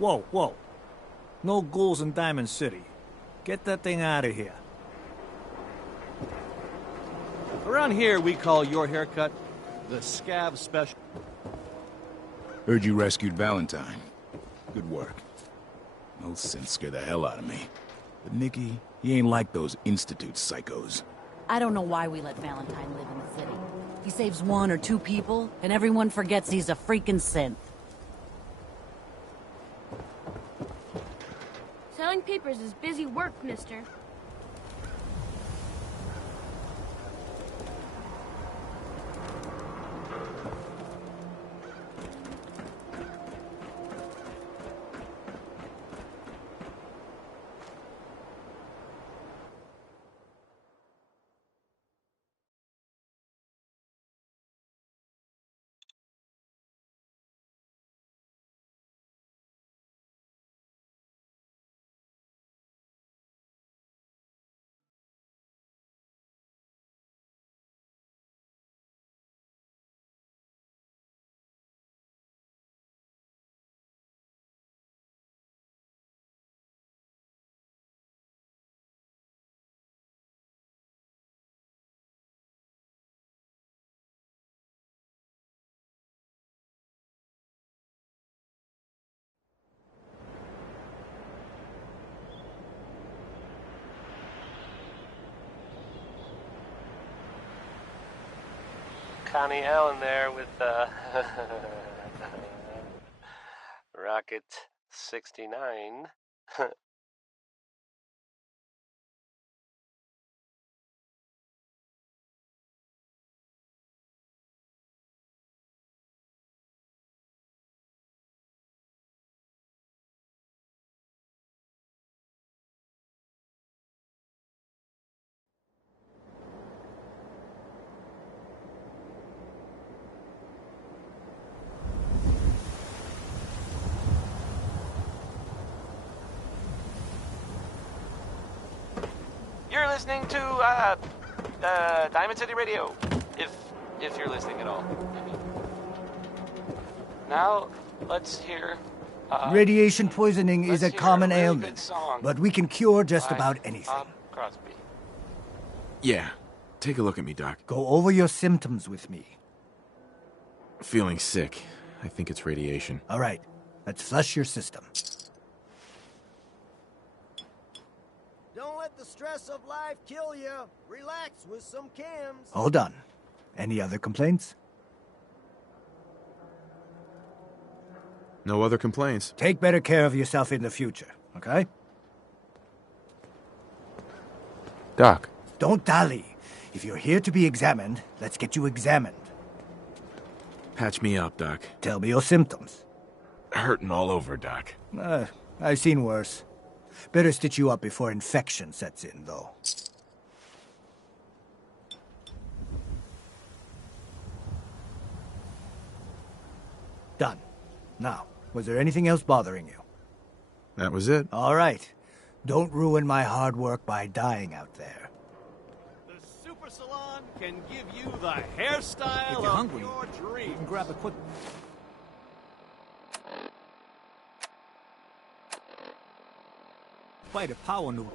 Whoa, whoa. No ghouls in Diamond City. Get that thing out of here. Around here, we call your haircut the Scav Special. Heard you rescued Valentine. Good work. Those synths scare the hell out of me. But Nikki, he ain't like those Institute psychos. I don't know why we let Valentine live in the city. He saves one or two people, and everyone forgets he's a freaking synth. Selling papers is busy work, mister. Connie Allen there with Rocket 69. You're listening to Diamond City Radio, if you're listening at all. Now let's hear. Radiation poisoning is a let's hear common really ailment, good song but we can cure just by about anything. Bob Crosby. Yeah. Take a look at me, Doc. Go over your symptoms with me. Feeling sick. I think it's radiation. All right, let's flush your system. Don't let the stress of life kill you. Relax with some cams. All done. Any other complaints? No other complaints. Take better care of yourself in the future, okay? Doc. Don't dally. If you're here to be examined, let's get you examined. Patch me up, Doc. Tell me your symptoms. Hurting all over, Doc. I've seen worse. Better stitch you up before infection sets in, though. Done. Now, was there anything else bothering you? That was it. All right. Don't ruin my hard work by dying out there. The Super Salon can give you the hairstyle If you're of hungry, your you dreams. can grab a quick... bite of power noodle.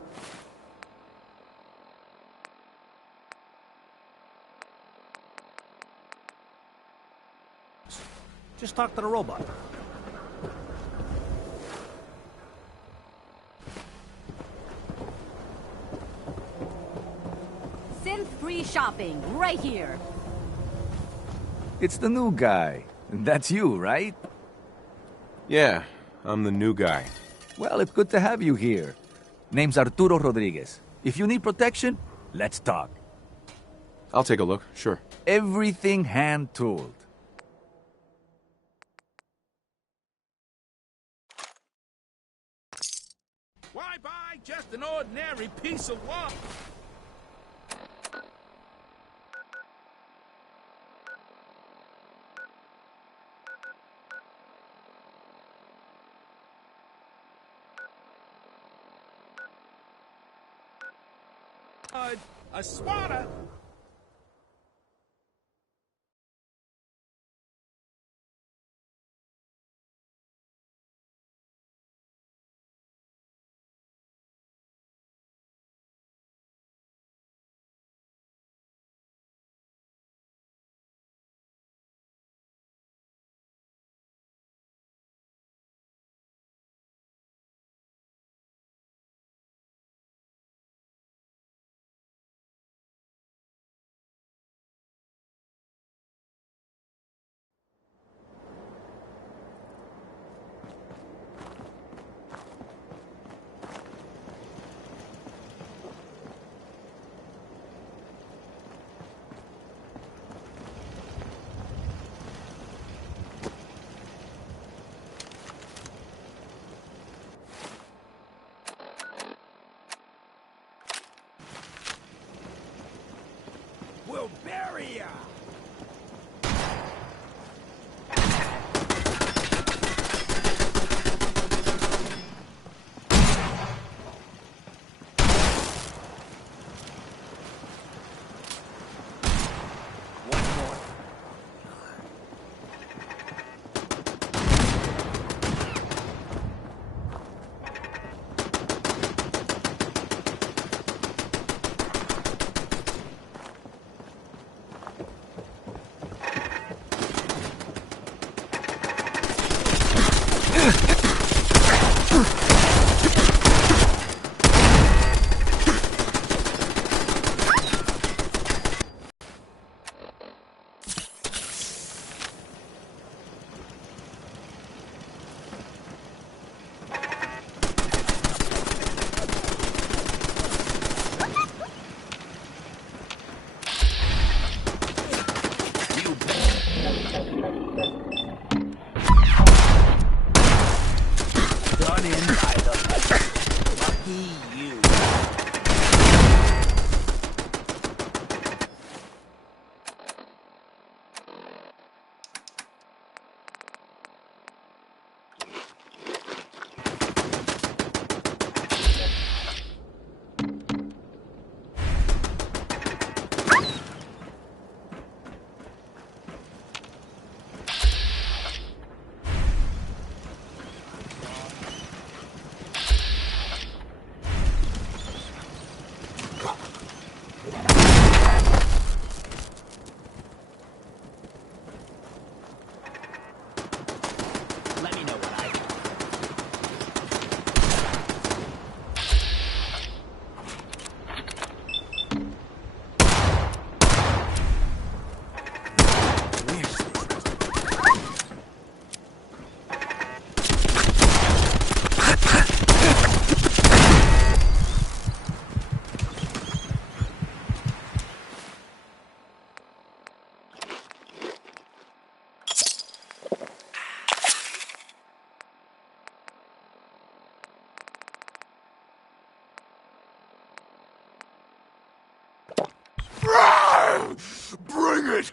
Just talk to the robot. Synth-free shopping, right here. It's the new guy. That's you, right? Yeah, I'm the new guy. Well, it's good to have you here. Name's Arturo Rodriguez. If you need protection, let's talk. I'll take a look, sure. Everything hand-tooled. Why buy just an ordinary piece of wood? A swatter? will bury ya! Bring it!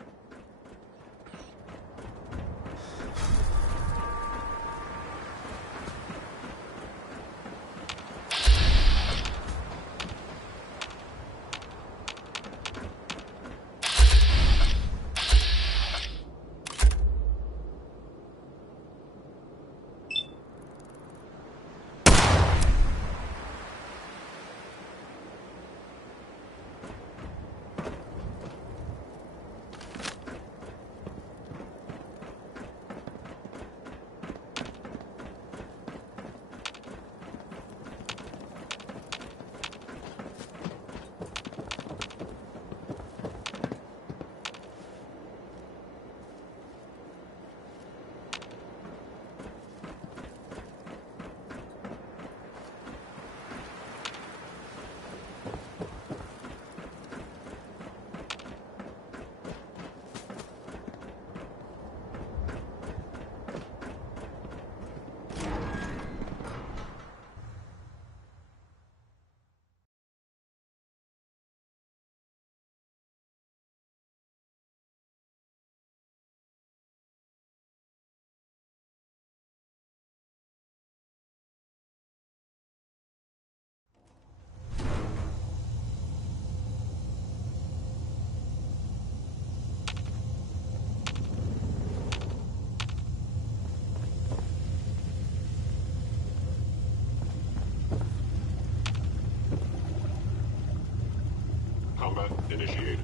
Combat initiated.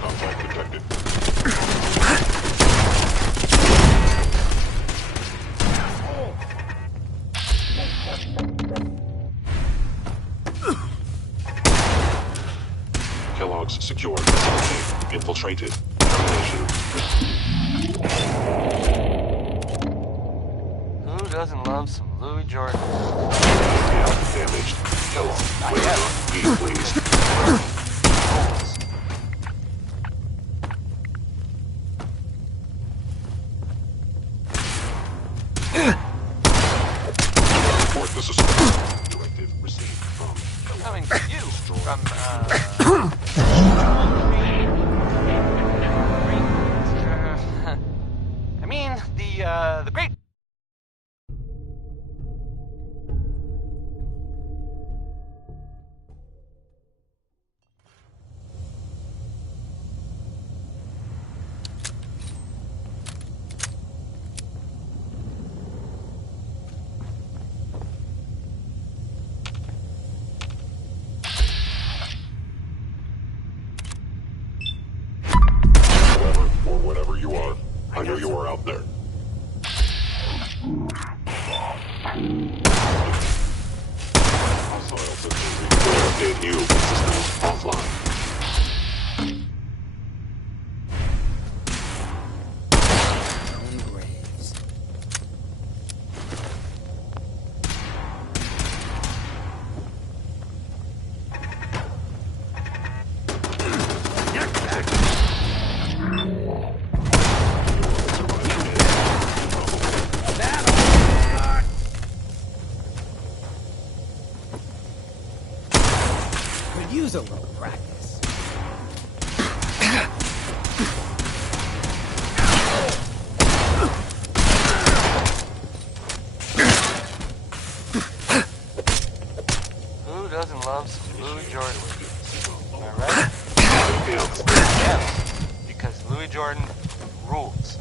Contact detected. Kellogg's secured. Infiltrated. Termination. Who doesn't love some Louis Jordan? Damaged. Kellogg. Please, please. This is directive received from Coming to you from, I mean, the great... or whatever you are. I know you are out there. Hostile system update you. Systems offline. Could use a little practice. Who doesn't love some Louis Jordan? Am I right? Yes, because Louis Jordan rules.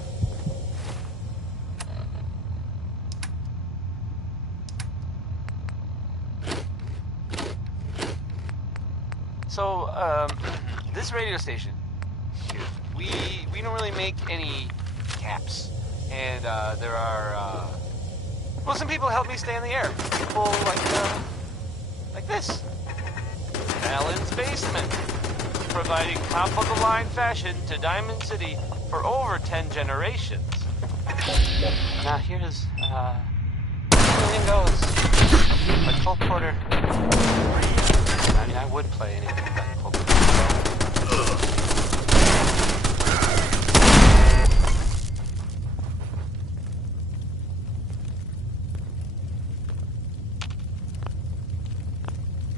So, this radio station, we don't really make any caps, and there are well, some people help me stay in the air. People like this, Alan's Basement, providing top-of-the-line fashion to Diamond City for over 10 generations. Now here's everything goes. Like Cole Porter. I mean, I would play anything like Cole Porter.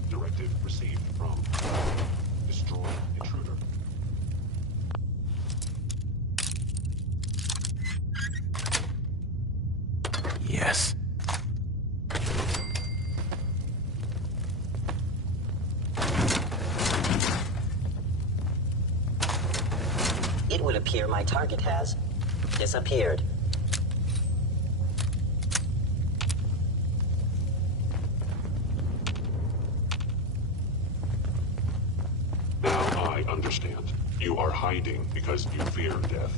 Directive received from Destroy Intruder. Yes. It would appear my target has disappeared. Now I understand. You are hiding because you fear death.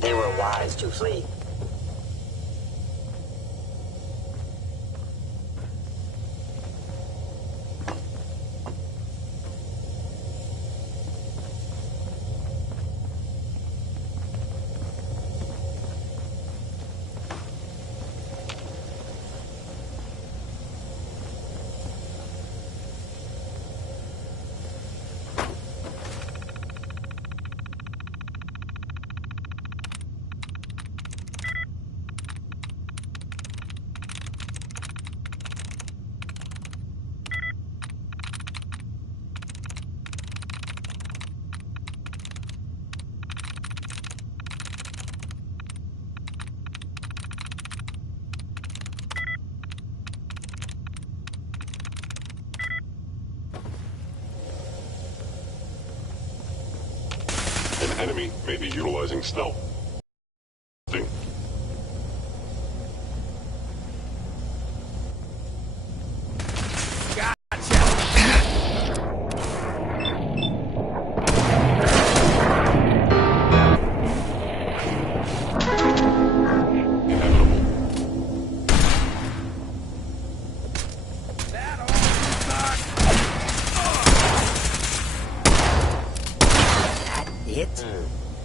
They were wise to flee. An enemy may be utilizing stealth.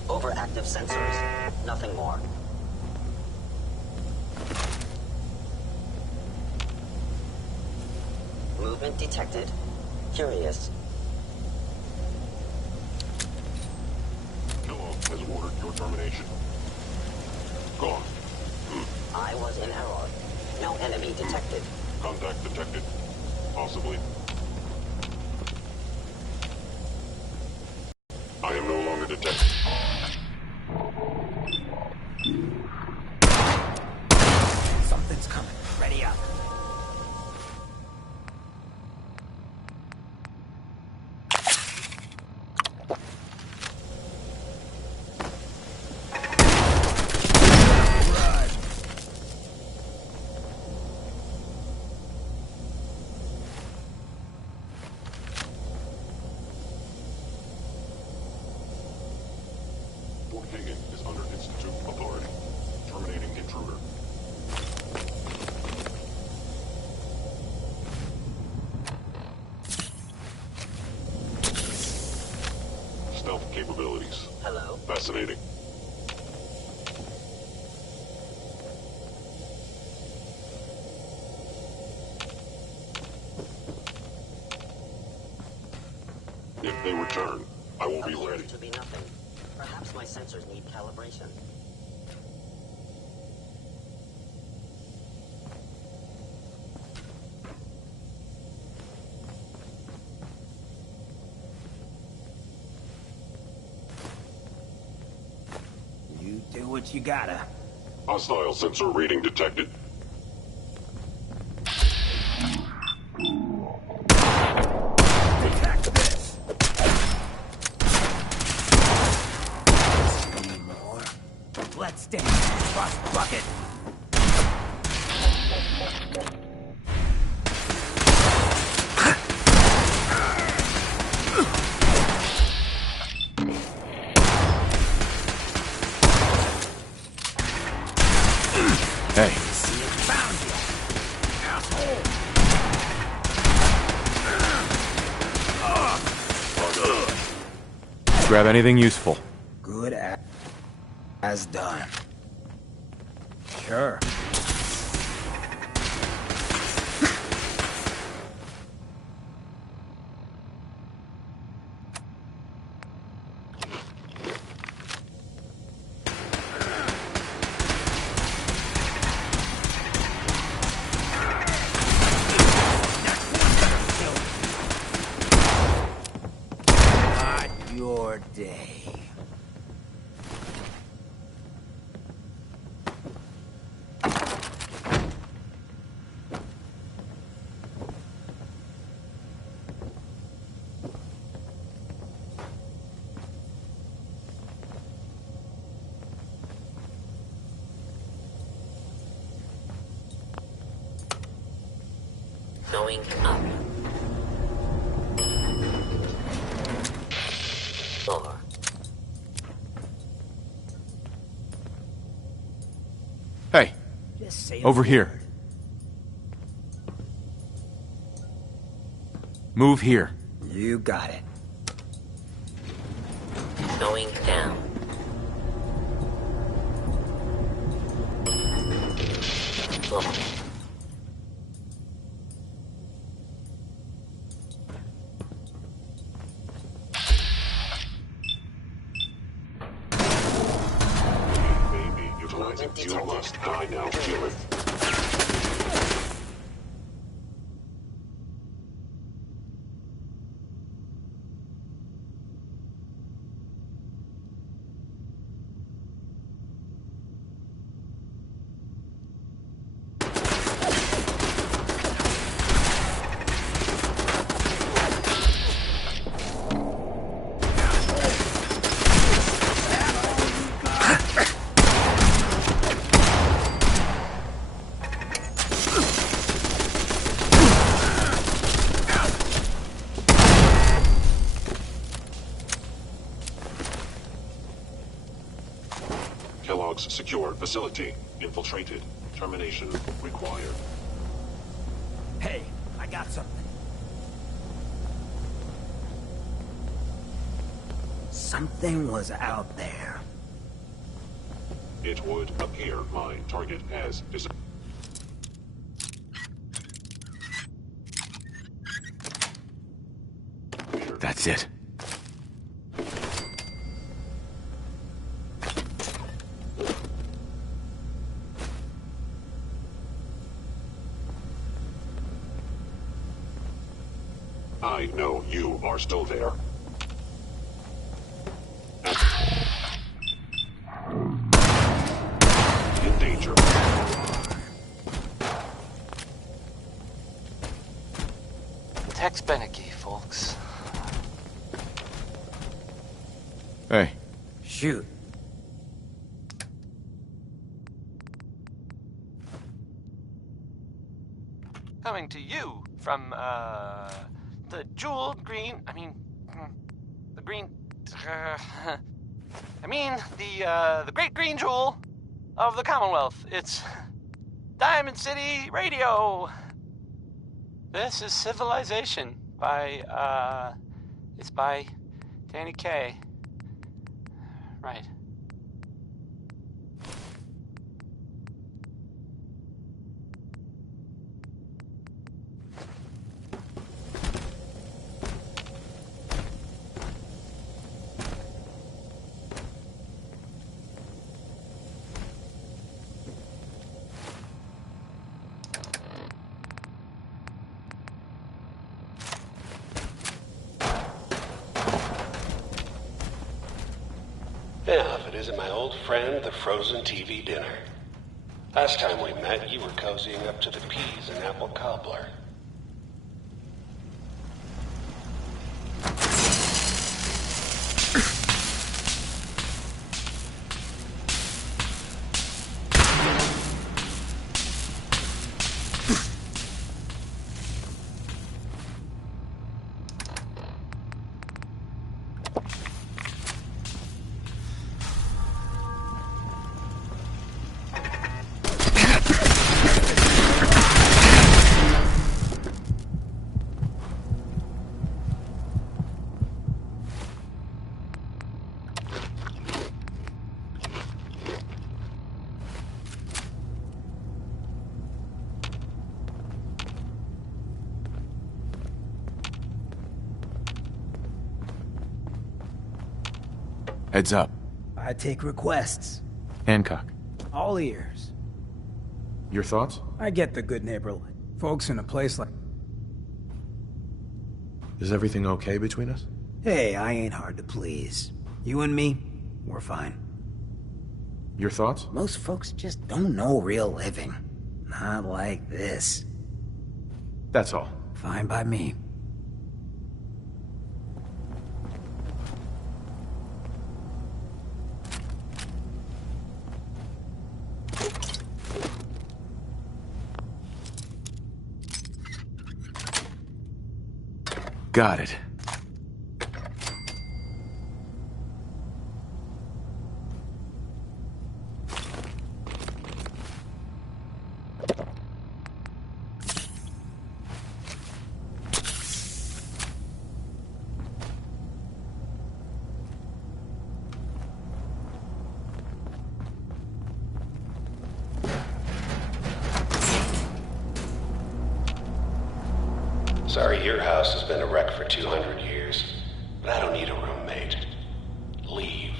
Overactive sensors. Nothing more. Movement detected. Curious. Kellogg has ordered your termination. Gone. I was in error. No enemy detected. Contact detected. Possibly. I am no longer detected. Something's coming. Ready up. Fort Hagen is under Institute authority. Terminating intruder. Stealth capabilities. Hello? Fascinating. If they return, I will be ready. To be nothing. Perhaps my sensors need calibration. You do what you gotta. Hostile sensor reading detected. Detect this! Any more? Let's dance, Rust Bucket! Hey. See it found you, asshole! Grab anything useful. Good as done. Sure. Not your day. Going up. 4. Hey. Just say Over the here. word. Move here. You got it. Going down. 4. Maybe utilizing fuel must die now. Feel it. Kellogg's secure facility. Infiltrated. Termination required. Hey, I got something. Something was out there. It would appear my target has disappeared. That's it. I know you are still there. In danger. Tex Beneke, folks. Hey. Shoot. Coming to you from, the jeweled green, the green, the great green jewel of the Commonwealth. It's Diamond City Radio. This is Civilization by, it's by Danny Kaye. Right. Now, if it isn't my old friend, the frozen TV dinner. Last time we met, you were cozying up to the peas and apple cobbler. Heads up. I take requests. Hancock. All ears. Your thoughts? I get the good neighbor. Folks in a place like... Is everything okay between us? Hey, I ain't hard to please. You and me, we're fine. Your thoughts? Most folks just don't know real living. Not like this. That's all. Fine by me. Got it. Sorry your house has been a wreck for 200 years, but I don't need a roommate. Leave.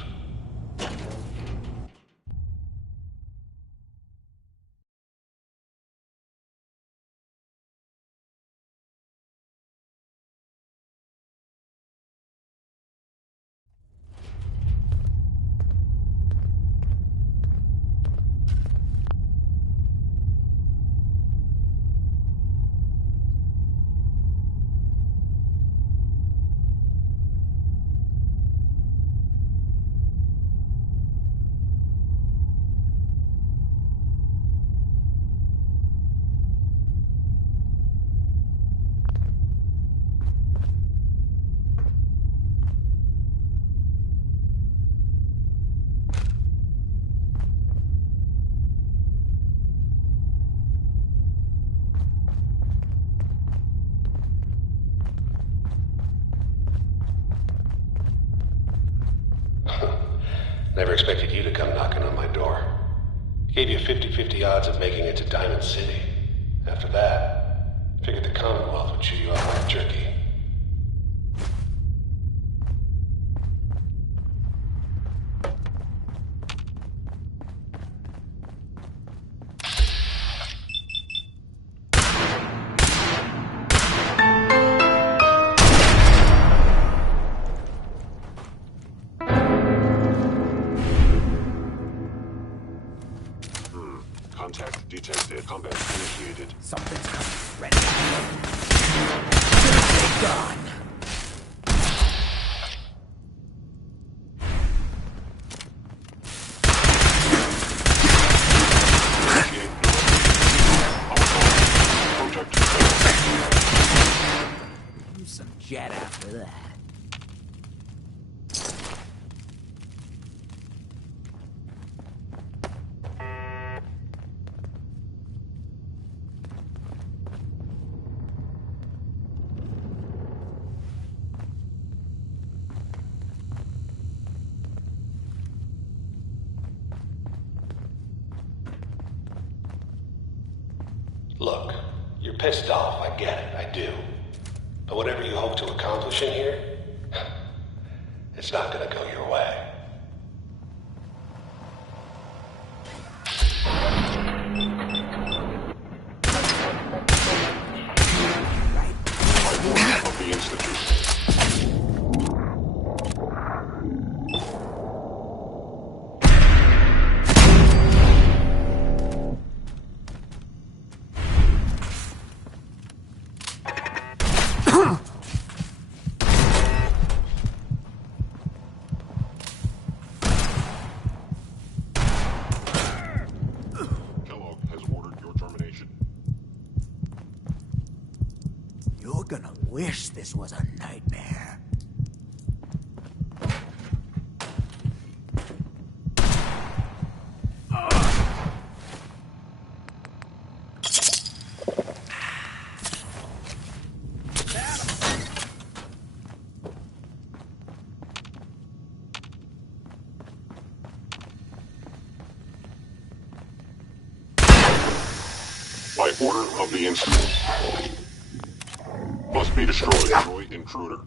Never expected you to come knocking on my door. Gave you 50-50 odds of making it to Diamond City. After that, figured the Commonwealth would chew you up like jerky. It says that combat initiated. Something's coming. Ready. Stay gone. Use some jet after that. Look, you're pissed off, I get it, I do. But whatever you hope to accomplish in here, it's not gonna go your way. Of the Institute. Kellogg has ordered your termination. You're gonna wish this was a nightmare. By order of the Institute. Must be destroyed. Destroy intruder.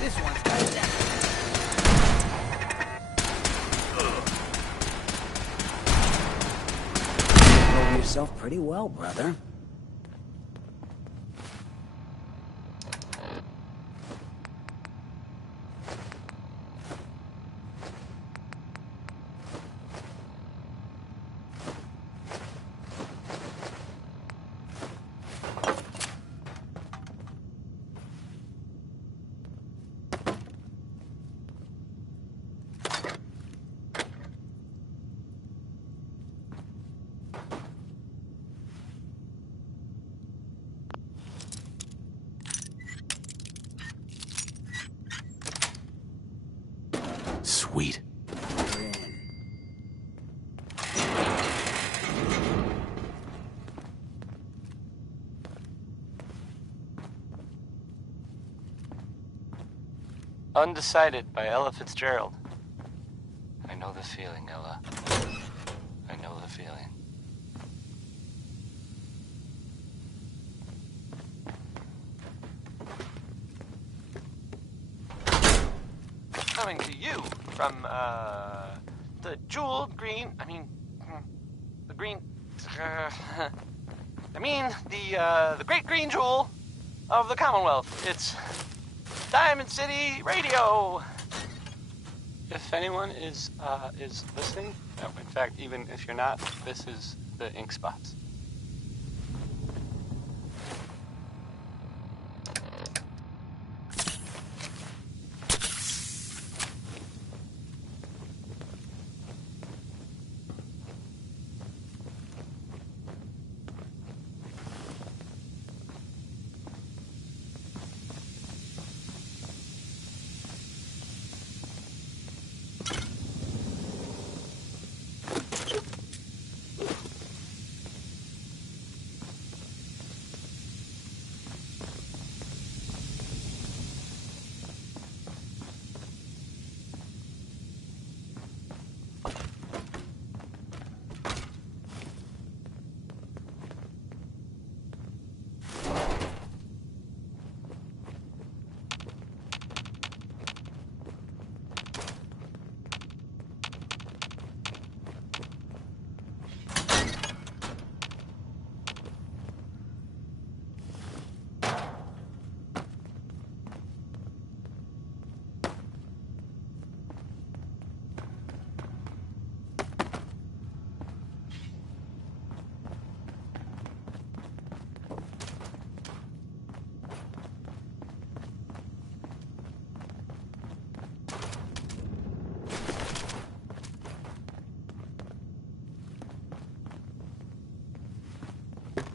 This one's got that. Know yourself pretty well, brother. Sweet. Undecided by Ella Fitzgerald. I know the feeling, Ella. I know the feeling. Coming to you from, the jeweled green, the green, the great green jewel of the Commonwealth. It's Diamond City Radio. If anyone is listening, in fact, even if you're not, this is the Ink Spots.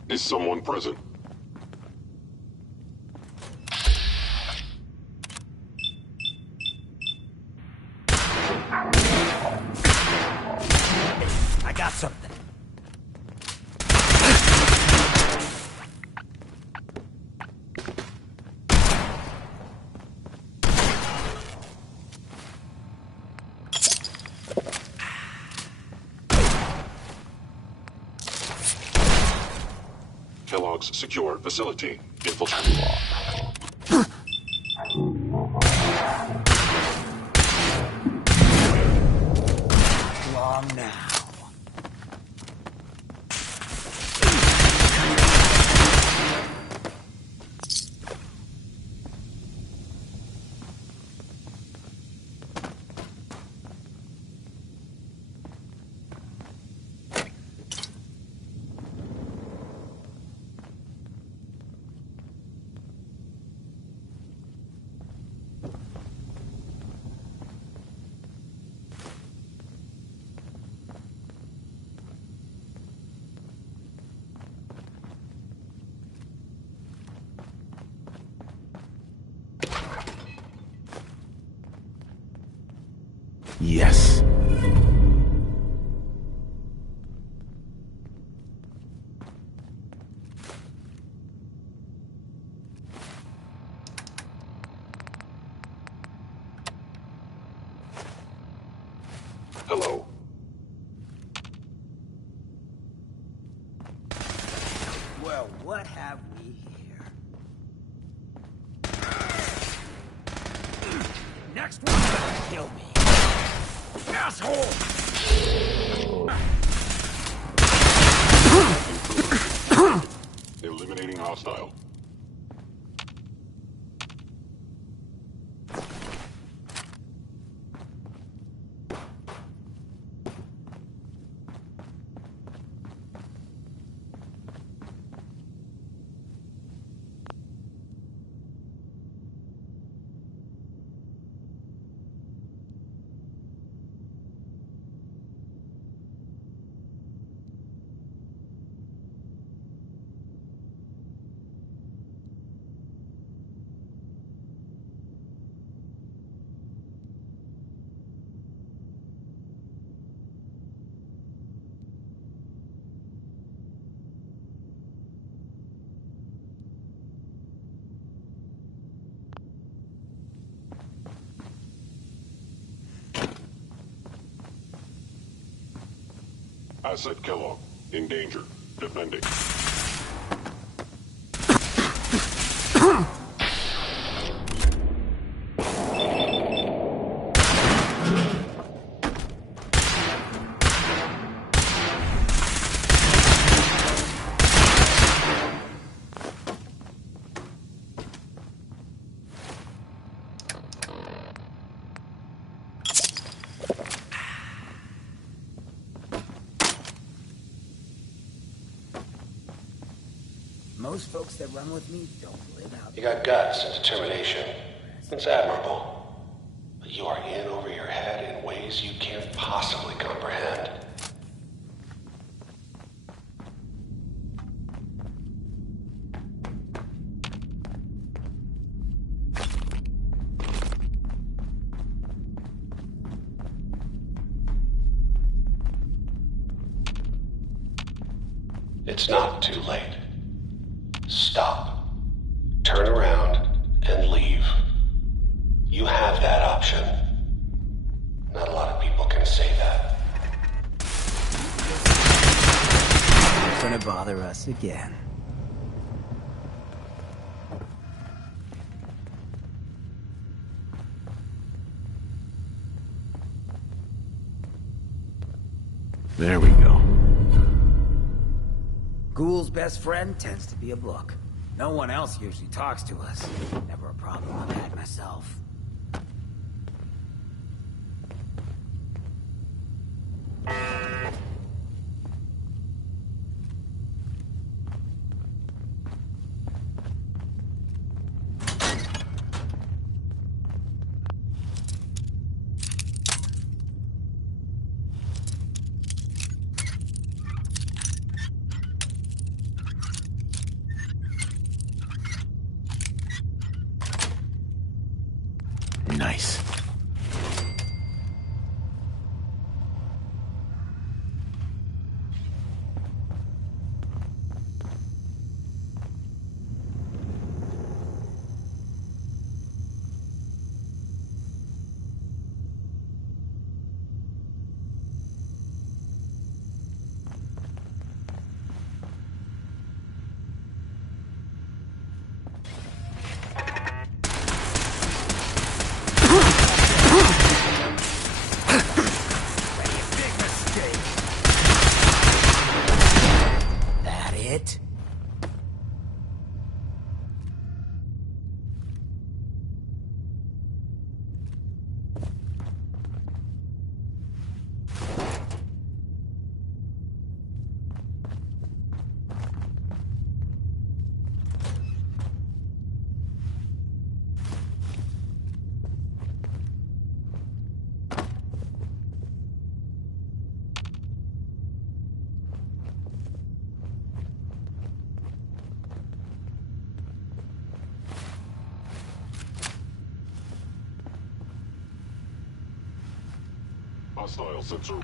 Is someone present? I got something. Kellogg's secure facility. Infiltrate. Long now. Yes. Hello. Well, what have we here? Next one's gonna kill me. Asshole! Eliminating hostile. Asset Kellogg. In danger. Defending. Most folks that run with me don't live out. You got guts and determination. It's admirable. But you are in over your head in ways you can't possibly comprehend. It's not too late. Stop. Turn around and leave. You have that option. Not a lot of people can say that. Gonna bother us again. There we go. Ghoul's best friend tends to be a book. No one else usually talks to us. Never a problem I've had myself. nice. That it? Hostile sensor.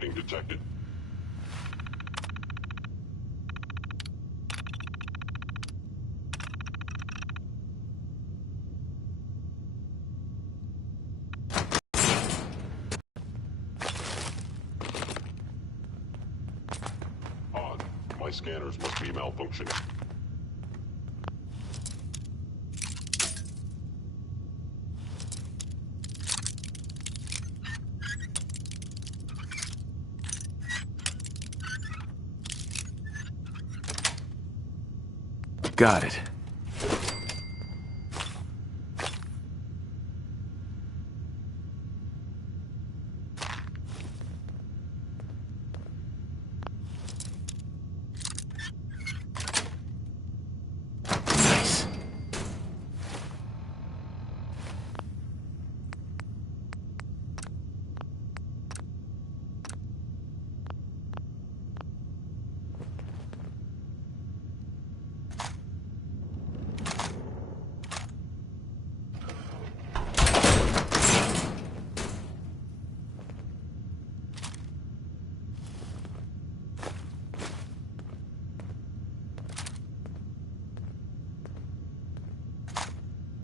reading detected. Odd. My scanners must be malfunctioning. Got it. Nice.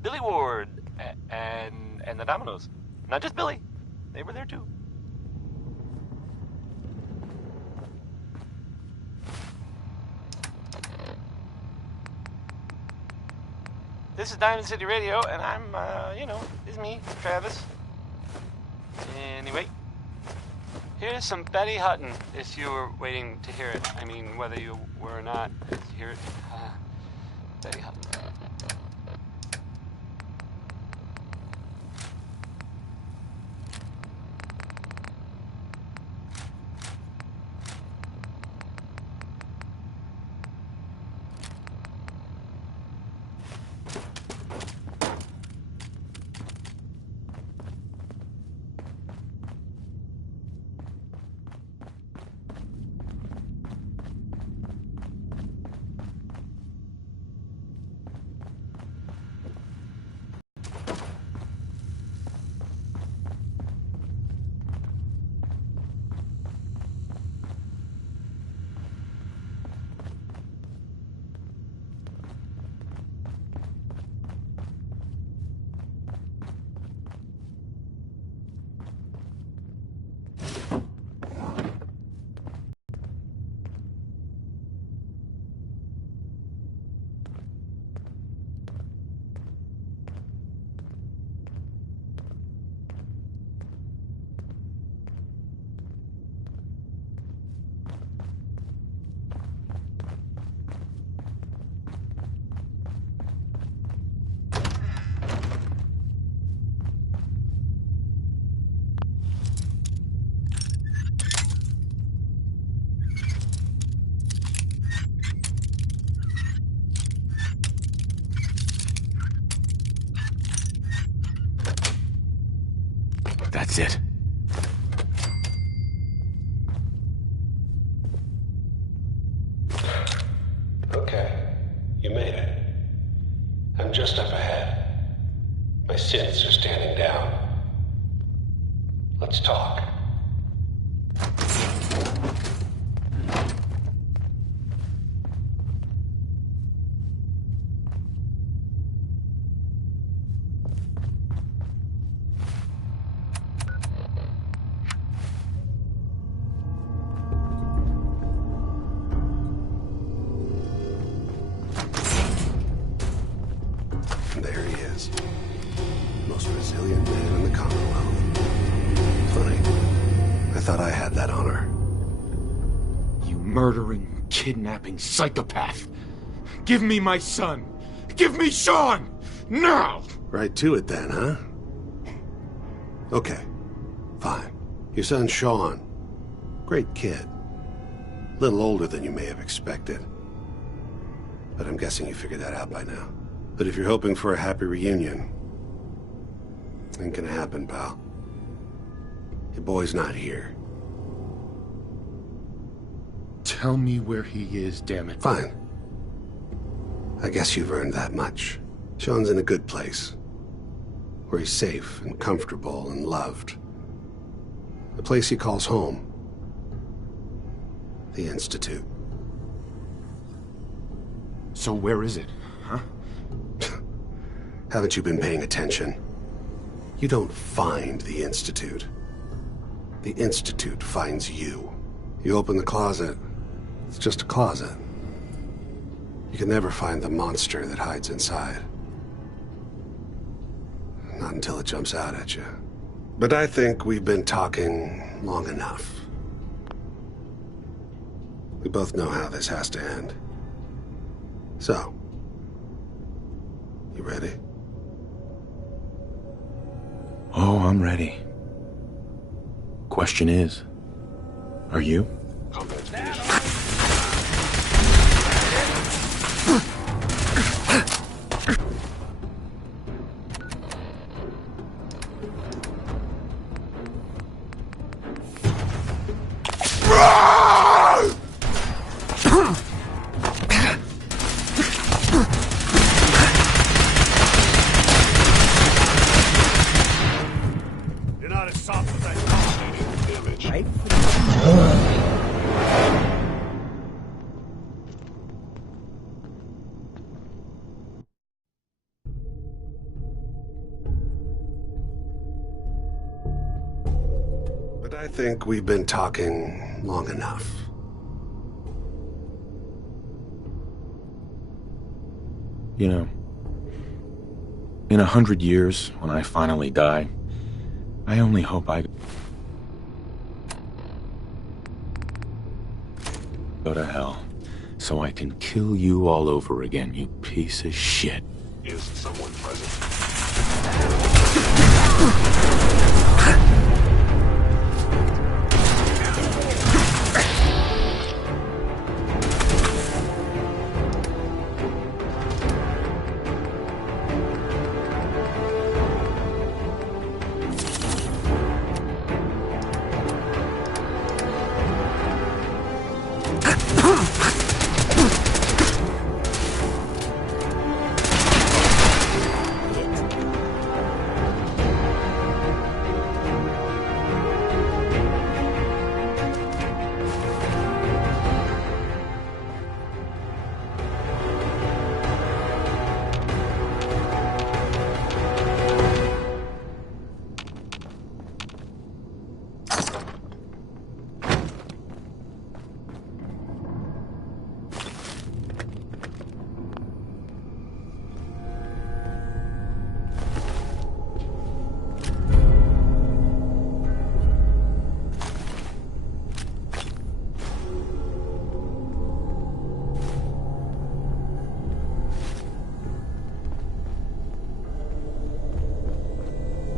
Billy Ward and the Dominoes. Not just Billy. They were there too. This is Diamond City Radio, and I'm, it's me, Travis. Anyway, here's some Betty Hutton, if you were waiting to hear it. I mean, whether you were or not, hear it. Betty Hutton. That's it. Okay, you made it. I'm just up ahead. My synths are standing down. Let's talk. There he is. Most resilient man in the Commonwealth. Funny. I thought I had that honor. You murdering, kidnapping psychopath! Give me my son! Give me Sean! Now! Right to it then, huh? Okay. Fine. Your son Sean. Great kid. Little older than you may have expected. But I'm guessing you figured that out by now. But if you're hoping for a happy reunion, ain't gonna happen, pal. Your boy's not here. Tell me where he is, damn it. Fine. I guess you've earned that much. Sean's in a good place. Where he's safe and comfortable and loved. A place he calls home. The Institute. So where is it, huh? Haven't you been paying attention? You don't find the Institute. The Institute finds you. You open the closet, it's just a closet. You can never find the monster that hides inside. Not until it jumps out at you. But I think we've been talking long enough. We both know how this has to end. So, you ready? Oh, I'm ready. Question is, are you? You're not as soft as I thought. Damage. Right? But I think we've been talking long enough. You know, in 100 years, when I finally die, I only hope I go to hell, so I can kill you all over again, you piece of shit. Is someone present?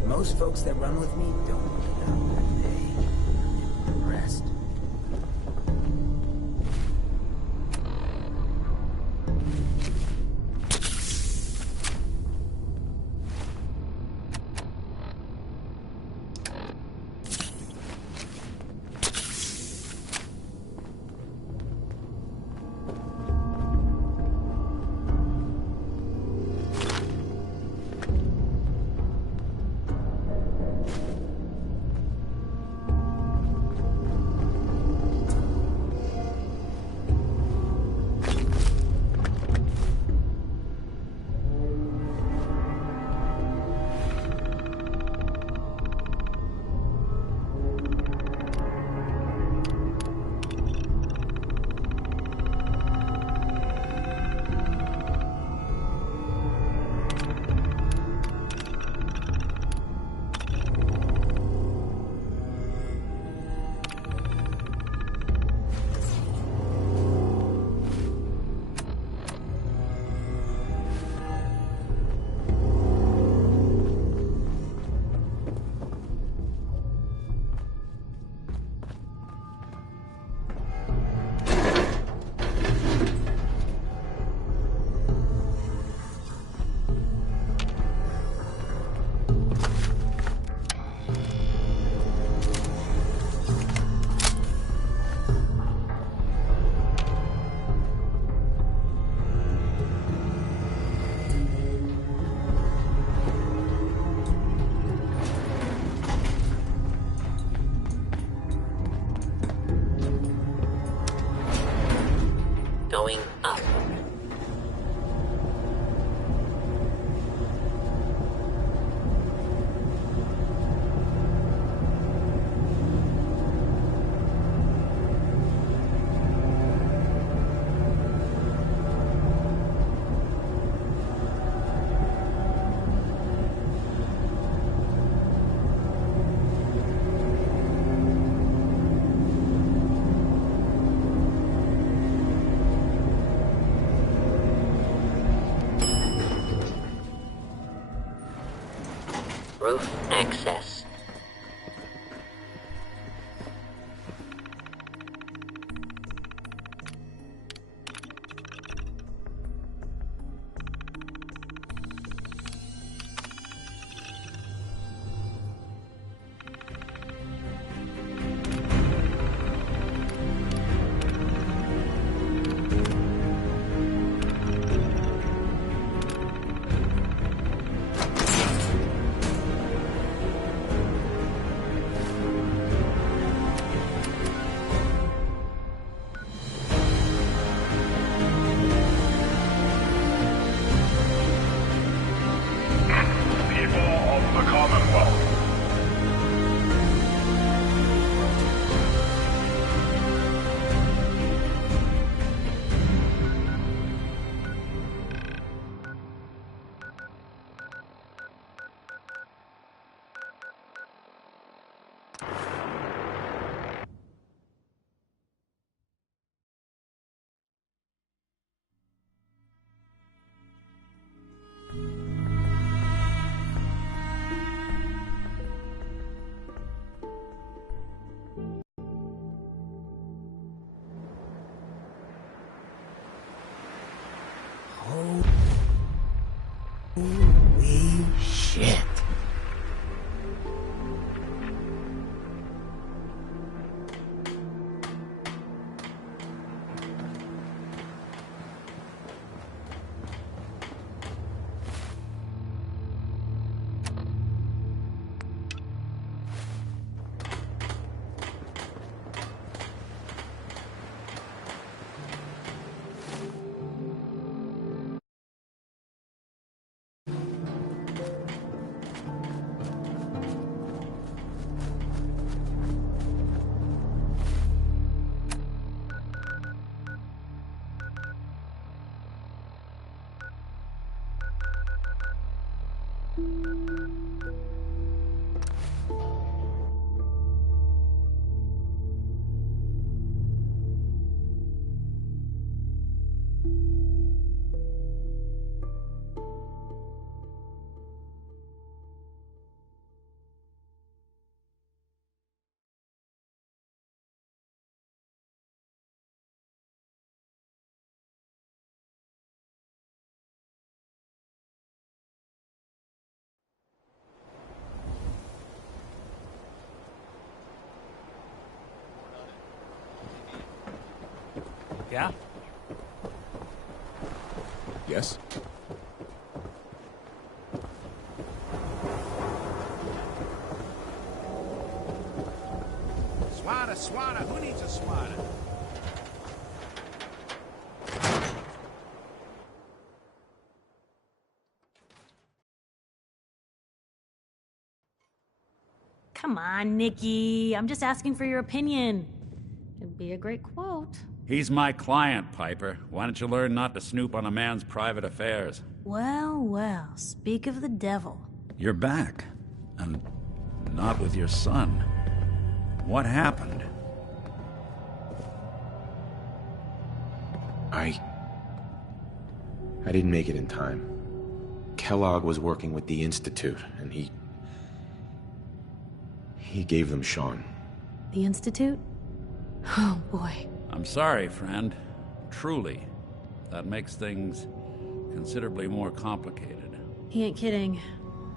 Most folks that run with me don't look it out that day. I'm impressed. going up. Roof access. Holy shit. Yeah? Yes? Swatter, who needs a swatter? Come on, Nikki. I'm just asking for your opinion. It'd be a great quote. He's my client, Piper. Why don't you learn not to snoop on a man's private affairs? Well, well, speak of the devil. You're back. And not with your son. What happened? I didn't make it in time. Kellogg was working with the Institute, and he gave them Sean. The Institute? Oh, boy. I'm sorry, friend. Truly. That makes things considerably more complicated. He ain't kidding.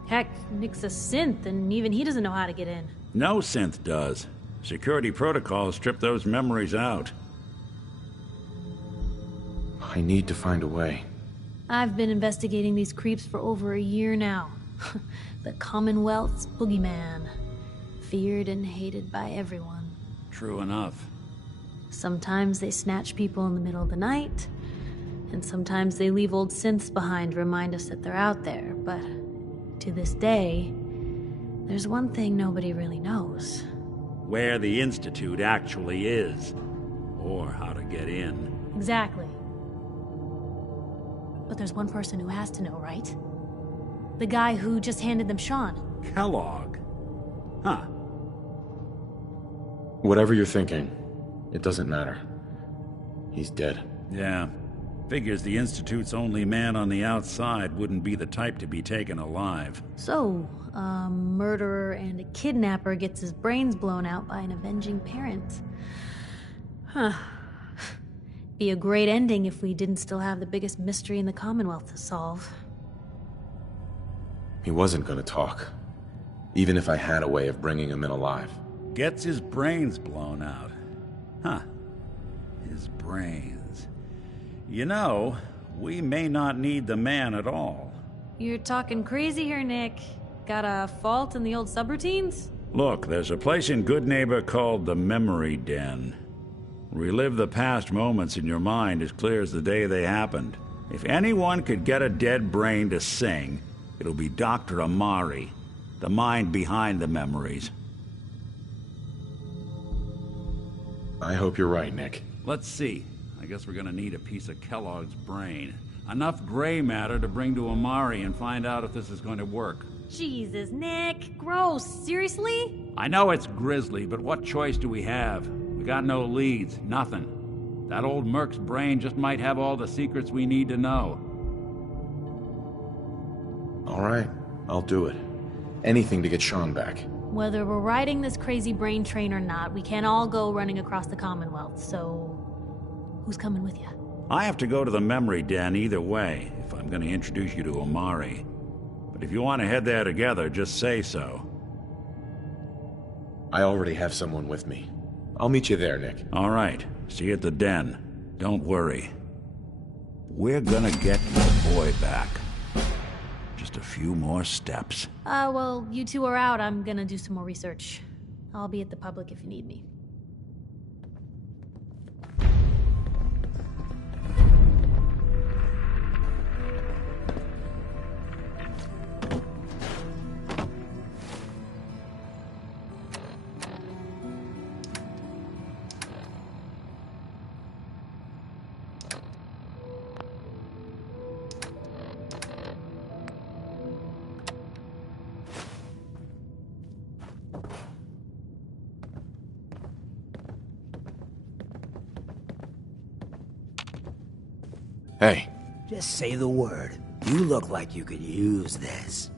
Heck, Nick's a synth, and even he doesn't know how to get in. No synth does. Security protocols strip those memories out. I need to find a way. I've been investigating these creeps for over a year now. The Commonwealth's boogeyman. Feared and hated by everyone. True enough. Sometimes they snatch people in the middle of the night, and sometimes they leave old synths behind to remind us that they're out there. But to this day, there's one thing nobody really knows. Where the Institute actually is, or how to get in. Exactly. But there's one person who has to know, right? The guy who just handed them Sean. Kellogg? Huh. Whatever you're thinking, it doesn't matter. He's dead. Yeah. Figures the Institute's only man on the outside wouldn't be the type to be taken alive. So, a murderer and a kidnapper gets his brains blown out by an avenging parent. Huh. Be a great ending if we didn't still have the biggest mystery in the Commonwealth to solve. He wasn't gonna talk. Even if I had a way of bringing him in alive. Gets his brains blown out. Huh. His brains. You know, we may not need the man at all. You're talking crazy here, Nick. Got a fault in the old subroutines? Look, there's a place in Goodneighbor called the Memory Den. Relive the past moments in your mind as clear as the day they happened. If anyone could get a dead brain to sing, it'll be Dr. Amari, the mind behind the memories. I hope you're right, Nick. Let's see. I guess we're gonna need a piece of Kellogg's brain. Enough gray matter to bring to Amari and find out if this is going to work. Jesus, Nick. Gross. Seriously? I know it's grisly, but what choice do we have? We got no leads, nothing. That old Merc's brain just might have all the secrets we need to know. All right, I'll do it. Anything to get Sean back. Whether we're riding this crazy brain train or not, we can't all go running across the Commonwealth, so... who's coming with you? I have to go to the Memory Den either way, if I'm gonna introduce you to Omari. But if you want to head there together, just say so. I already have someone with me. I'll meet you there, Nick. All right. See you at the Den. Don't worry. We're gonna get your boy back. Just a few more steps. Well, you two are out. I'm gonna do some more research. I'll be at the public if you need me. Hey. Just say the word. You look like you could use this.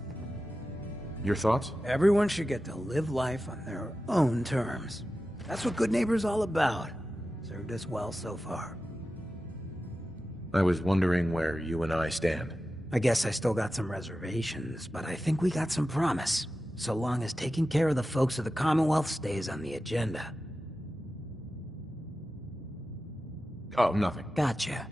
Your thoughts? Everyone should get to live life on their own terms. That's what Goodneighbor's all about. Served us well so far. I was wondering where you and I stand. I guess I still got some reservations, but I think we got some promise. So long as taking care of the folks of the Commonwealth stays on the agenda. Oh, nothing. Gotcha.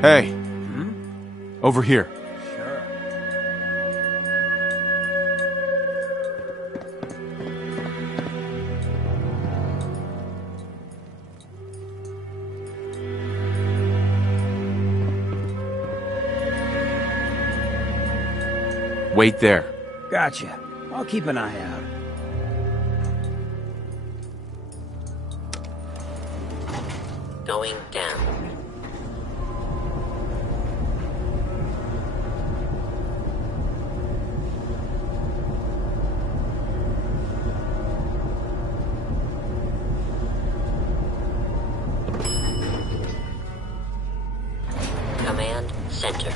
Hey. Over here. Wait there. Gotcha. I'll keep an eye out. Going down. Command Center.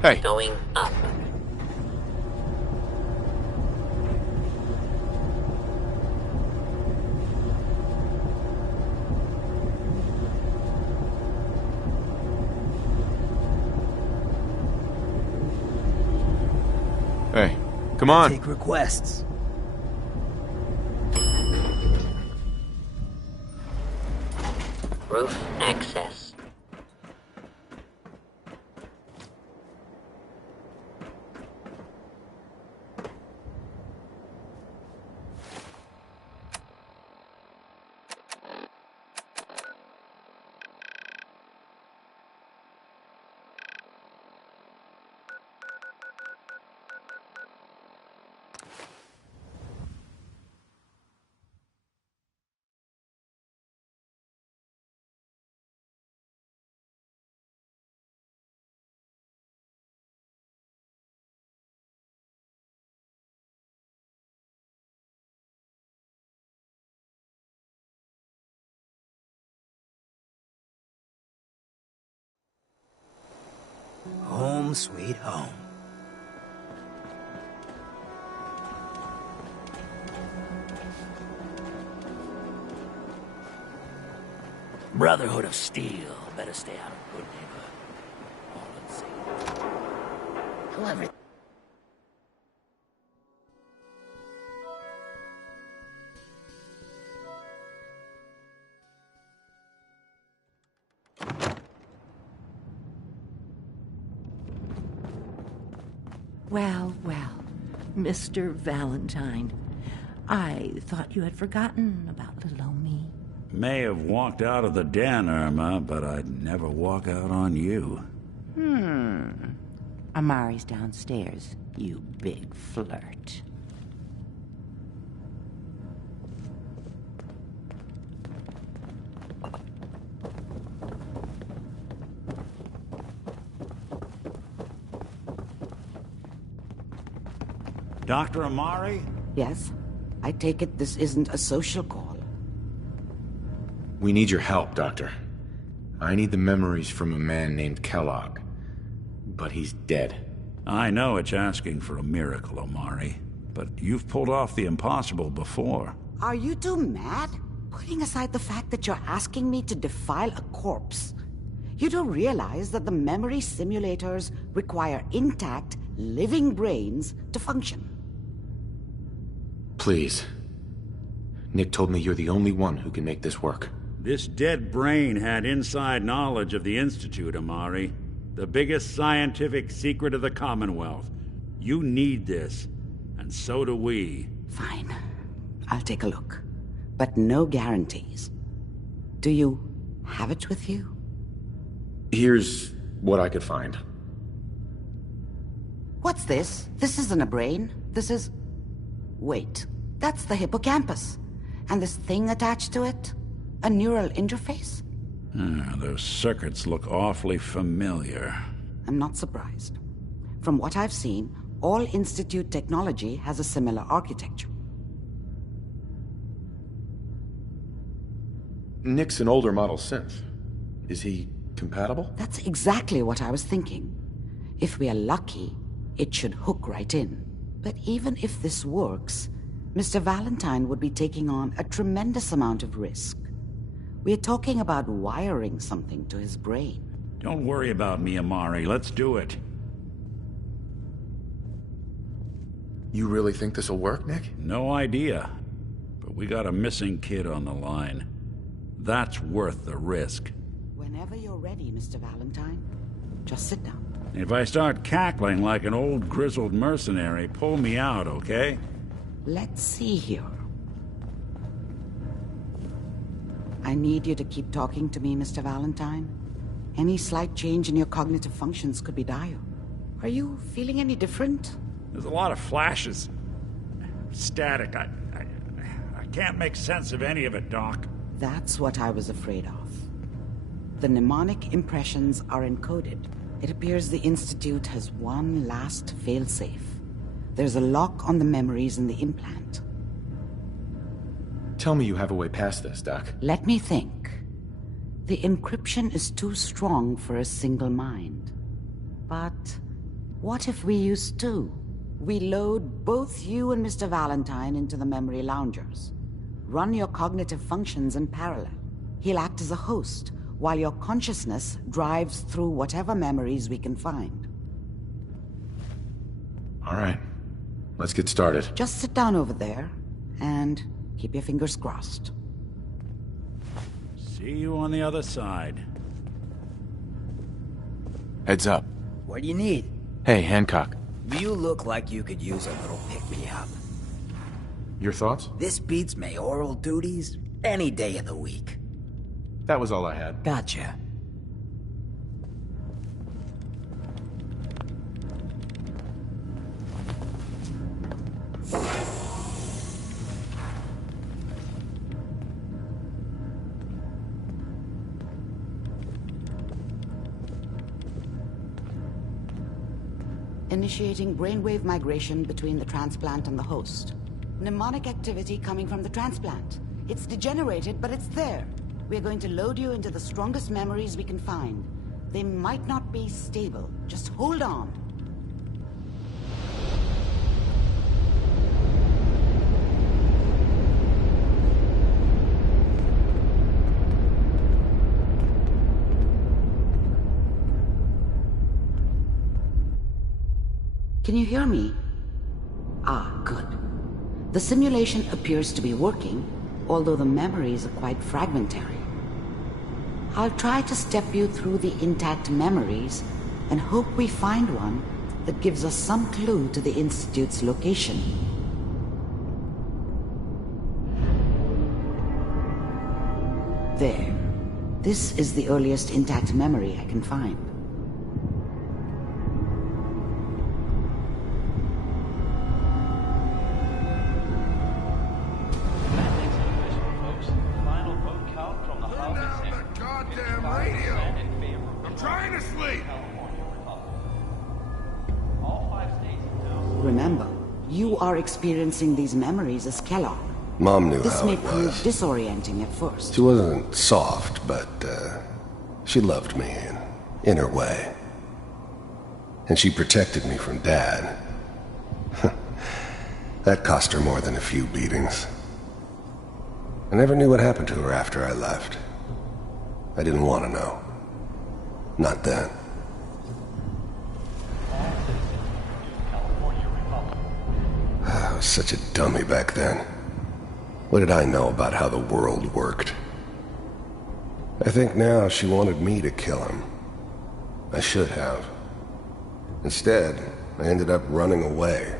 Hey. Going up. Hey, come on. Take requests. Roof access. Home sweet home. Brotherhood of Steel. Better stay out of Good Neighbor. Oh, let's see. Whoever... Well, well, Mr. Valentine. I thought you had forgotten about little old me. May have walked out of the den, Irma, but I'd never walk out on you. Amari's downstairs, you big flirt. Dr. Amari? Yes? I take it this isn't a social call. We need your help, Doctor. I need the memories from a man named Kellogg. But he's dead. I know it's asking for a miracle, Amari. But you've pulled off the impossible before. Are you two mad? Putting aside the fact that you're asking me to defile a corpse, you do realize that the memory simulators require intact, living brains to function. Please. Nick told me you're the only one who can make this work. This dead brain had inside knowledge of the Institute, Amari. The biggest scientific secret of the Commonwealth. You need this, and so do we. Fine. I'll take a look. But no guarantees. Do you have it with you? Here's what I could find. What's this? This isn't a brain. This is... Wait. That's the hippocampus. And this thing attached to it? A neural interface? Those circuits look awfully familiar. I'm not surprised. From what I've seen, all Institute technology has a similar architecture. Nick's an older model synth. Is he compatible? That's exactly what I was thinking. If we are lucky, it should hook right in. But even if this works, Mr. Valentine would be taking on a tremendous amount of risk. We're talking about wiring something to his brain. Don't worry about me, Amari. Let's do it. You really think this'll work, Nick? No idea. But we got a missing kid on the line. That's worth the risk. Whenever you're ready, Mr. Valentine, just sit down. If I start cackling like an old grizzled mercenary, pull me out, okay? Let's see here. I need you to keep talking to me, Mr. Valentine. Any slight change in your cognitive functions could be dire. Are you feeling any different? There's a lot of flashes. Static. I can't make sense of any of it, Doc. That's what I was afraid of. The mnemonic impressions are encoded. It appears the Institute has one last failsafe. There's a lock on the memories in the implant. Tell me you have a way past this, Doc. Let me think. The encryption is too strong for a single mind. But what if we use two? We load both you and Mr. Valentine into the memory loungers. Run your cognitive functions in parallel. He'll act as a host, while your consciousness drives through whatever memories we can find. All right. Let's get started. Just sit down over there, and keep your fingers crossed. See you on the other side. Heads up. What do you need? Hey, Hancock. You look like you could use a little pick-me-up. Your thoughts? This beats mayoral duties any day of the week. That was all I had. Gotcha. Initiating brainwave migration between the transplant and the host. Mnemonic activity coming from the transplant. It's degenerated, but it's there. We're going to load you into the strongest memories we can find. They might not be stable. Just hold on. Can you hear me? Ah, good. The simulation appears to be working, although the memories are quite fragmentary. I'll try to step you through the intact memories and hope we find one that gives us some clue to the Institute's location. There. This is the earliest intact memory I can find. Remember, you are experiencing these memories as Kellogg. Mom knew This how may it prove was. disorienting at first. She wasn't soft, but she loved me in her way. And she protected me from Dad. That cost her more than a few beatings. I never knew what happened to her after I left. I didn't want to know. Not then. I was such a dummy back then. What did I know about how the world worked? I think now she wanted me to kill him. I should have. Instead, I ended up running away.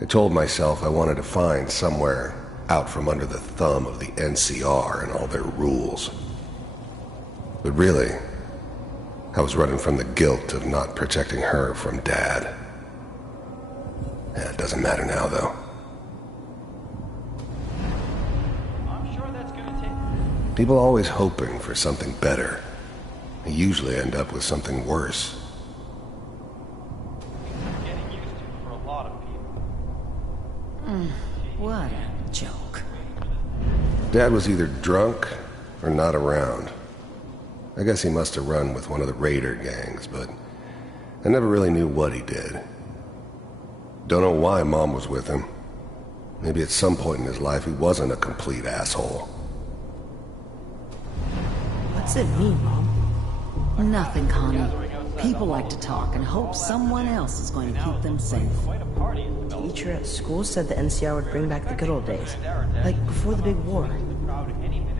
I told myself I wanted to find somewhere out from under the thumb of the NCR and all their rules. But really, I was running from the guilt of not protecting her from Dad. Yeah, it doesn't matter now, though. People always hoping for something better. They usually end up with something worse. What a joke. Dad was either drunk or not around. I guess he must have run with one of the raider gangs, but I never really knew what he did. Don't know why Mom was with him. Maybe at some point in his life he wasn't a complete asshole. What's it mean, Mom? Nothing, Connie. People like to talk and hope someone else is going to keep them safe. Teacher at school said the NCR would bring back the good old days. Like before the big war.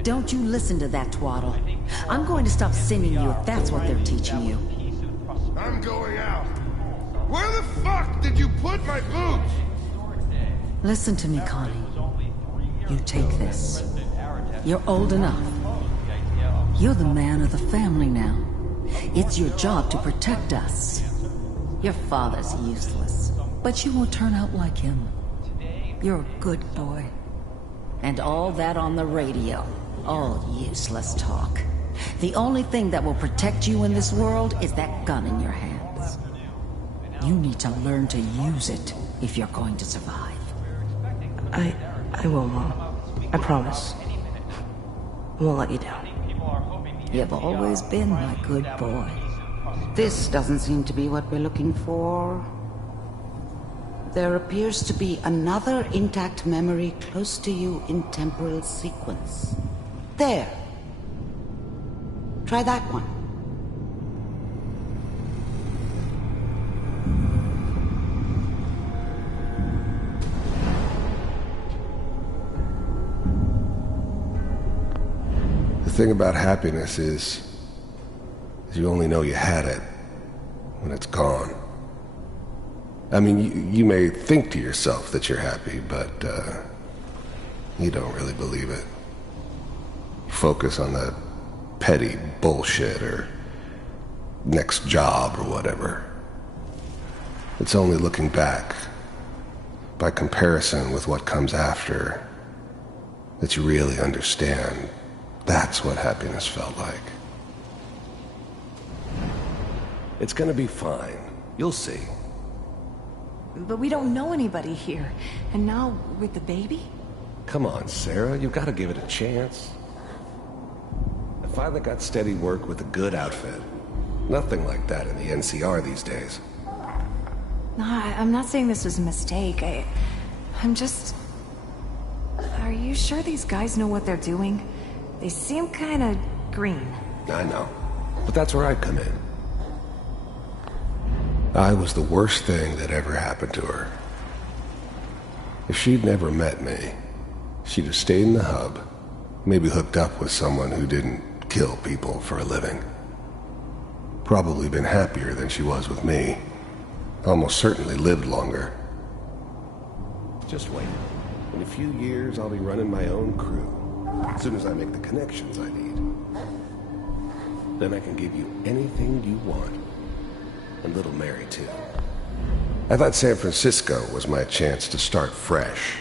Don't you listen to that twaddle. I'm going to stop sending you if that's what they're teaching you. I'm going out. Where the fuck did you put my boots? Listen to me, Connie. You take this. You're old enough. You're the man of the family now. It's your job to protect us. Your father's useless, but you won't turn out like him. You're a good boy. And all that on the radio, all useless talk. The only thing that will protect you in this world is that gun in your hands. You need to learn to use it if you're going to survive. I will, Mom. I promise. I won't let you down. You've always been my good boy. This doesn't seem to be what we're looking for. There appears to be another intact memory close to you in temporal sequence. There. Try that one. The thing about happiness is you only know you had it when it's gone. I mean, you may think to yourself that you're happy, but you don't really believe it. You focus on that petty bullshit or next job or whatever. It's only looking back, by comparison with what comes after, that you really understand. That's what happiness felt like. It's gonna be fine. You'll see. But we don't know anybody here. And now, with the baby? Come on, Sarah. You've got to give it a chance. Finally got steady work with a good outfit. Nothing like that in the NCR these days. No, I'm not saying this was a mistake. I'm just... Are you sure these guys know what they're doing? They seem kinda green. I know. But that's where I come in. I was the worst thing that ever happened to her. If she'd never met me, she'd have stayed in the hub, maybe hooked up with someone who didn't kill people for a living. Probably been happier than she was with me. Almost certainly lived longer. Just wait. In a few years, I'll be running my own crew. As soon as I make the connections I need. Then I can give you anything you want. And little Mary, too. I thought San Francisco was my chance to start fresh.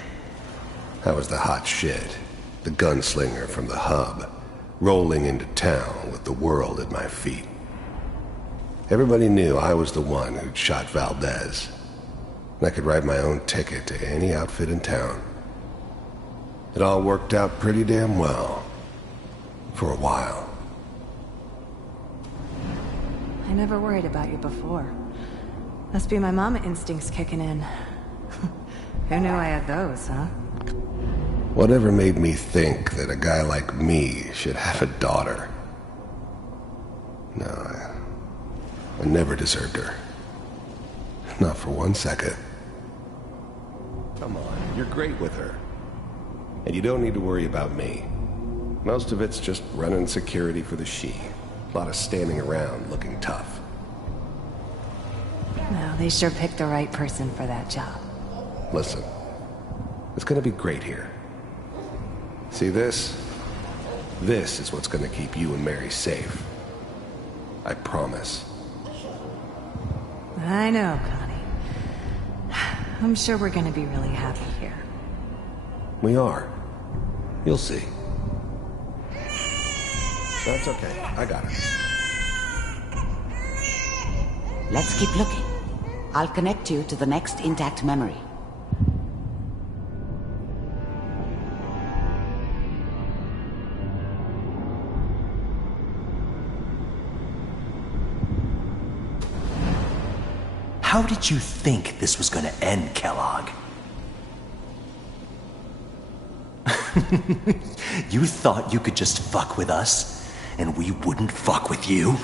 I was the hot shit, the gunslinger from the hub, rolling into town with the world at my feet. Everybody knew I was the one who'd shot Valdez. And I could write my own ticket to any outfit in town. It all worked out pretty damn well. For a while. I never worried about you before. Must be my mama instincts kicking in. Who knew I had those, huh? Whatever made me think that a guy like me should have a daughter? No, I never deserved her. Not for 1 second. Come on, you're great with her. And you don't need to worry about me. Most of it's just running security for the she. A lot of standing around looking tough. Well, they sure picked the right person for that job. Listen, it's gonna be great here. See this? This is what's gonna keep you and Mary safe. I promise. I know, Connie. I'm sure we're gonna be really happy here. We are. You'll see. That's okay. I got it. Let's keep looking. I'll connect you to the next intact memory. How did you think this was gonna end, Kellogg? You thought you could just fuck with us, and we wouldn't fuck with you?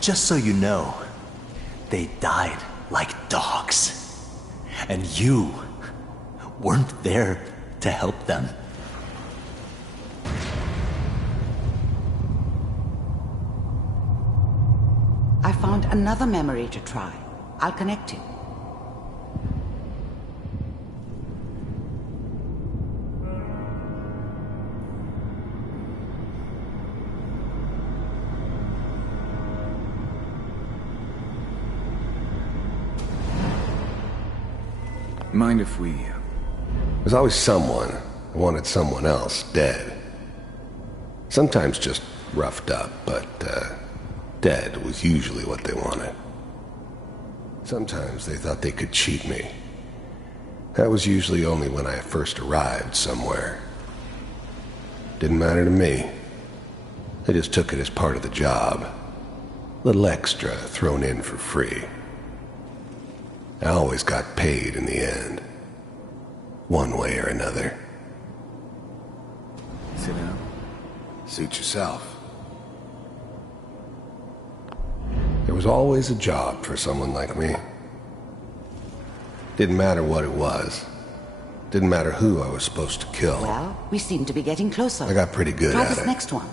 Just so you know, they died like dogs. And you weren't there to help them. I found another memory to try. I'll connect you. Mind if we... There's always someone who wanted someone else dead. Sometimes just roughed up, but, dead was usually what they wanted. Sometimes they thought they could cheat me. That was usually only when I first arrived somewhere. Didn't matter to me. They just took it as part of the job. Little extra thrown in for free. I always got paid in the end. One way or another. Sit down. Suit yourself. There was always a job for someone like me. Didn't matter what it was. Didn't matter who I was supposed to kill. Well, we seem to be getting closer. I got pretty good Try at this it. next one.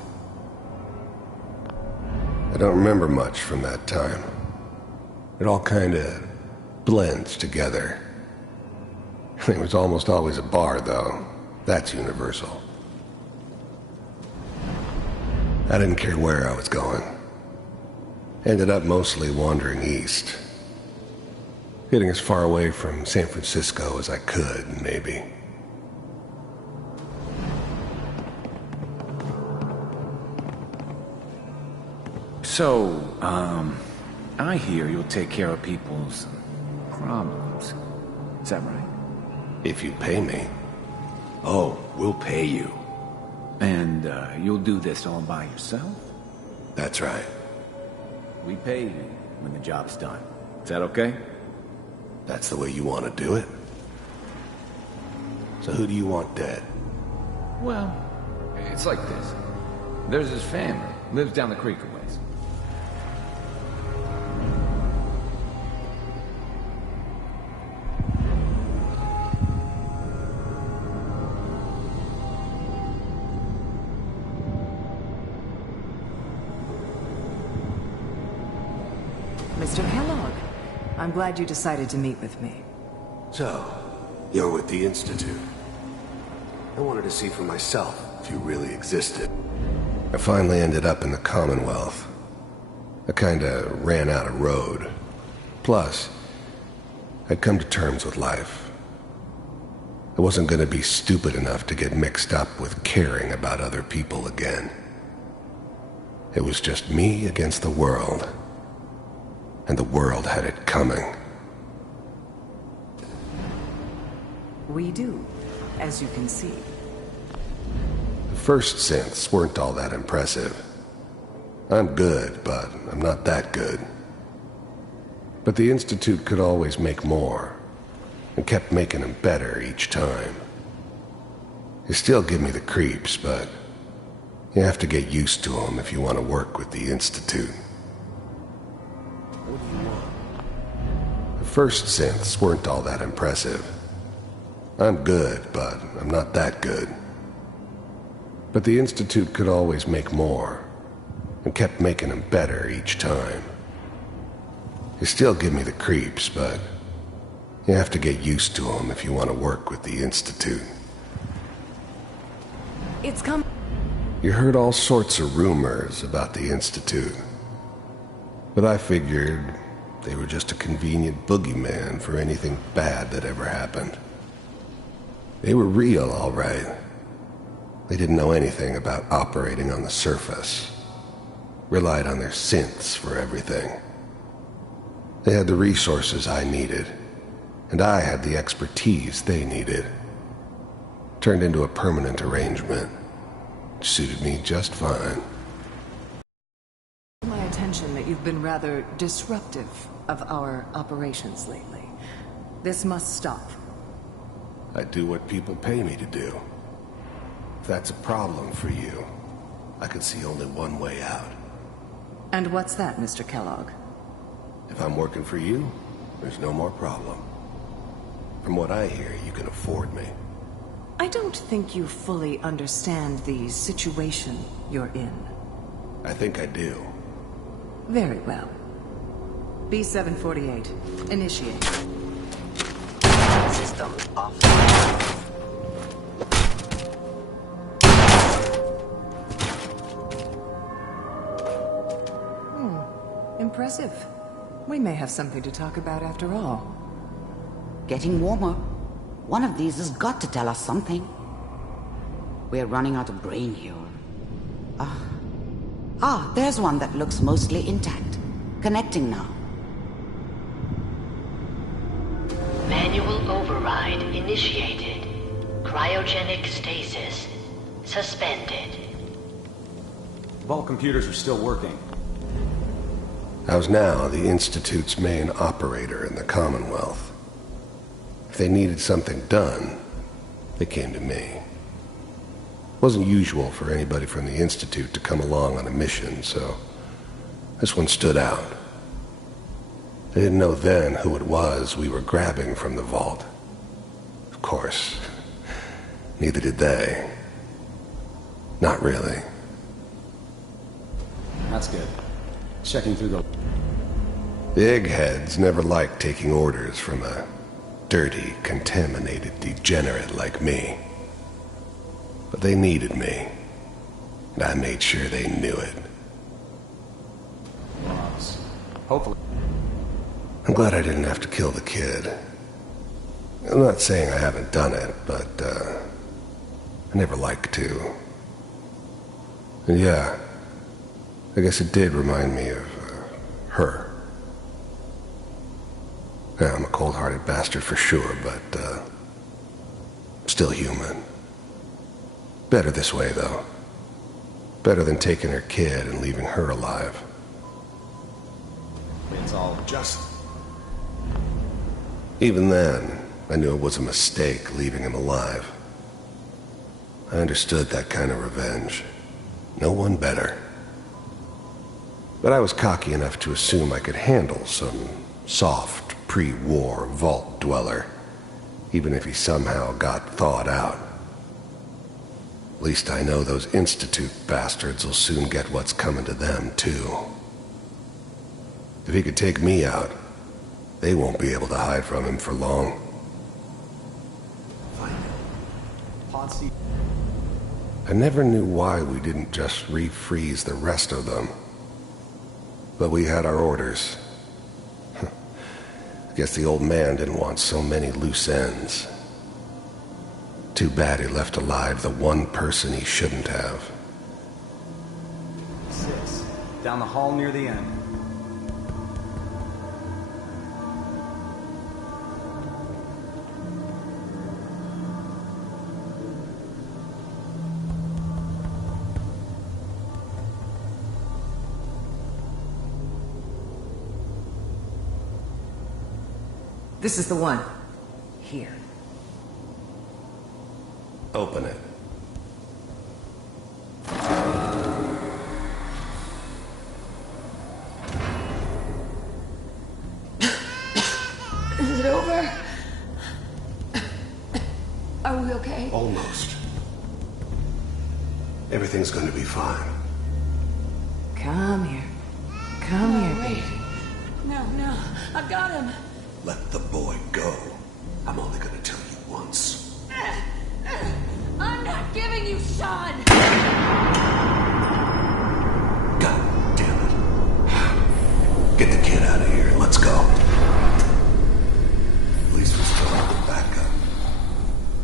I don't remember much from that time. It all kinda blends together. It was almost always a bar, though. That's universal. I didn't care where I was going. Ended up mostly wandering east. Getting as far away from San Francisco as I could, maybe. So, I hear you'll take care of people's problems. Is that right? If you pay me. Oh, we'll pay you. And you'll do this all by yourself? That's right. We pay you when the job's done. Is that okay? That's the way you want to do it? So who do you want dead? Well, it's like this. There's his family. Lives down the creek a ways. Mr. Kellogg, I'm glad you decided to meet with me. So, you're with the Institute. I wanted to see for myself if you really existed. I finally ended up in the Commonwealth. I kinda ran out of road. Plus, I'd come to terms with life. I wasn't gonna be stupid enough to get mixed up with caring about other people again. It was just me against the world. And the world had it coming. We do, as you can see. The first synths weren't all that impressive. I'm good, but I'm not that good. But the Institute could always make more, and kept making them better each time. They still give me the creeps, but you have to get used to them if you want to work with the Institute. What do you want? The first synths weren't all that impressive. I'm good, but I'm not that good. But the Institute could always make more, and kept making them better each time. They still give me the creeps, but you have to get used to them if you want to work with the Institute. It's come. You heard all sorts of rumors about the Institute. But I figured they were just a convenient boogeyman for anything bad that ever happened. They were real, all right. They didn't know anything about operating on the surface. Relied on their synths for everything. They had the resources I needed, and I had the expertise they needed. Turned into a permanent arrangement. Suited me just fine. My attention that you've been rather disruptive of our operations lately. This must stop. I do what people pay me to do. If that's a problem for you, I can see only one way out. And what's that, Mr. Kellogg? If I'm working for you, there's no more problem. From what I hear, you can afford me. I don't think you fully understand the situation you're in. I think I do. Very well. B-748, initiate. System off. Impressive. We may have something to talk about after all. Getting warmer. One of these has got to tell us something. We're running out of brain here. There's one that looks mostly intact. Connecting now. Manual override initiated. Cryogenic stasis suspended. Vault computers are still working. I was now the Institute's main operator in the Commonwealth. If they needed something done, they came to me. It wasn't usual for anybody from the Institute to come along on a mission, so this one stood out. They didn't know then who it was we were grabbing from the vault. Of course, neither did they. Not really. That's good. Checking through the... The eggheads never liked taking orders from a dirty, contaminated degenerate like me. But they needed me, and I made sure they knew it. Hopefully. I'm glad I didn't have to kill the kid. I'm not saying I haven't done it, but, I never like to. And yeah, I guess it did remind me of, her. Yeah, I'm a cold-hearted bastard for sure, but, still human. Better this way, though. Better than taking her kid and leaving her alive. It's all just... Even then, I knew it was a mistake leaving him alive. I understood that kind of revenge. No one better. But I was cocky enough to assume I could handle some soft, pre-war vault dweller, even if he somehow got thawed out. At least I know those Institute bastards will soon get what's coming to them, too. If he could take me out, they won't be able to hide from him for long. I never knew why we didn't just refreeze the rest of them. But we had our orders. I guess the old man didn't want so many loose ends. Too bad he left alive the one person he shouldn't have. 6. Down the hall near the end. This is the one. Here. Open it. Is it over? Are we okay? Almost. Everything's going to be fine. Come here. Come here, baby. No, I've got him. Let the boy go. I'm only going to tell you once. I'm not giving you Sean! God damn it. Get the kid out of here and let's go. At least we still have the backup.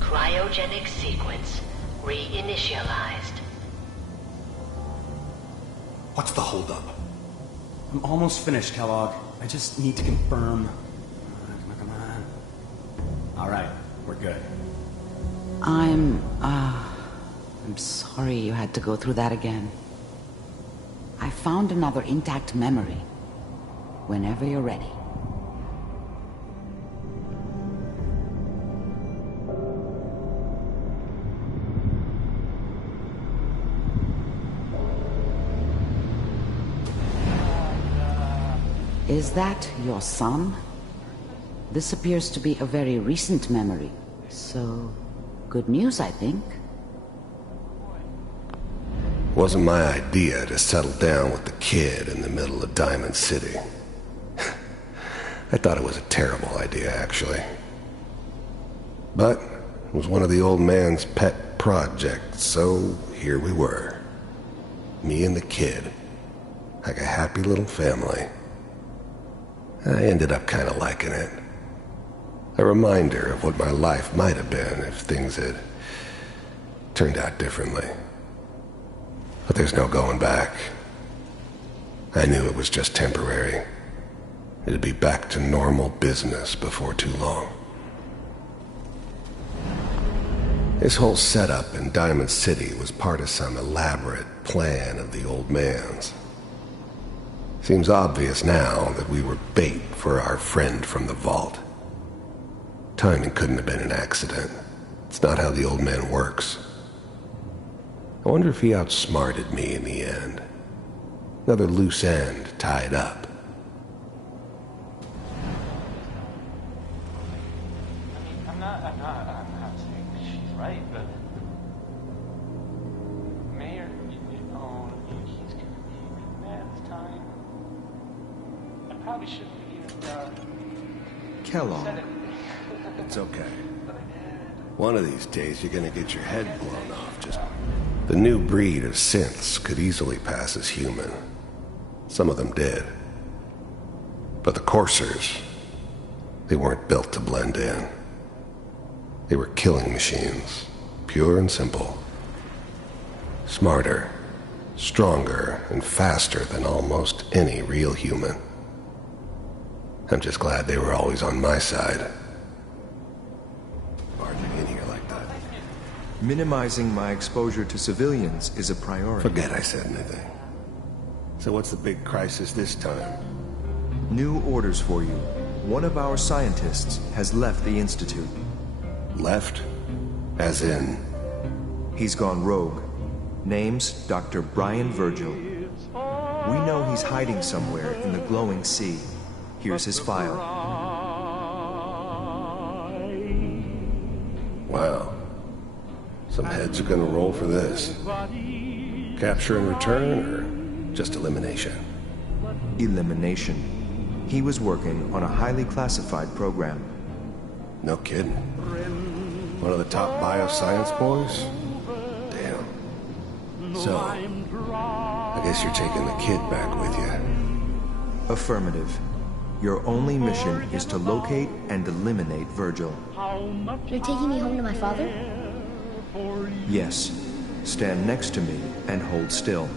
Cryogenic sequence reinitialized. What's the holdup? I'm almost finished, Kellogg. I just need to confirm. Come on. All right, we're good. I'm sorry you had to go through that again. I found another intact memory. Whenever you're ready. Is that your son? This appears to be a very recent memory, so good news, I think. Wasn't my idea to settle down with the kid in the middle of Diamond City. I thought it was a terrible idea, actually. But it was one of the old man's pet projects, so here we were. Me and the kid. Like a happy little family. I ended up kind of liking it. A reminder of what my life might have been if things had turned out differently. But there's no going back. I knew it was just temporary. It'd be back to normal business before too long. This whole setup in Diamond City was part of some elaborate plan of the old man's. Seems obvious now that we were bait for our friend from the vault. Timing couldn't have been an accident. It's not how the old man works. I wonder if he outsmarted me in the end. Another loose end tied up. I'm not saying she's right, but Mayor, he's gonna be mad this time. I probably shouldn't have even Kellogg. said it. It's okay. One of these days you're gonna get your head blown off. Just the new breed of synths could easily pass as human. Some of them did. But the coursers, they weren't built to blend in. They were killing machines, pure and simple. Smarter, stronger, and faster than almost any real human. I'm just glad they were always on my side. Barging in here like that. Minimizing my exposure to civilians is a priority. Forget I said anything. So what's the big crisis this time? New orders for you. One of our scientists has left the Institute. Left? As in? He's gone rogue. Name's Dr. Brian Virgil. We know he's hiding somewhere in the glowing sea. Here's his file. Wow. Some heads are gonna roll for this. Capture and return, or just elimination? Elimination. He was working on a highly classified program. No kidding. One of the top bioscience boys? Damn. So, I guess you're taking the kid back with you. Affirmative. Your only mission is to locate and eliminate Virgil. You're taking me home to my father? Yes. Stand next to me and hold still.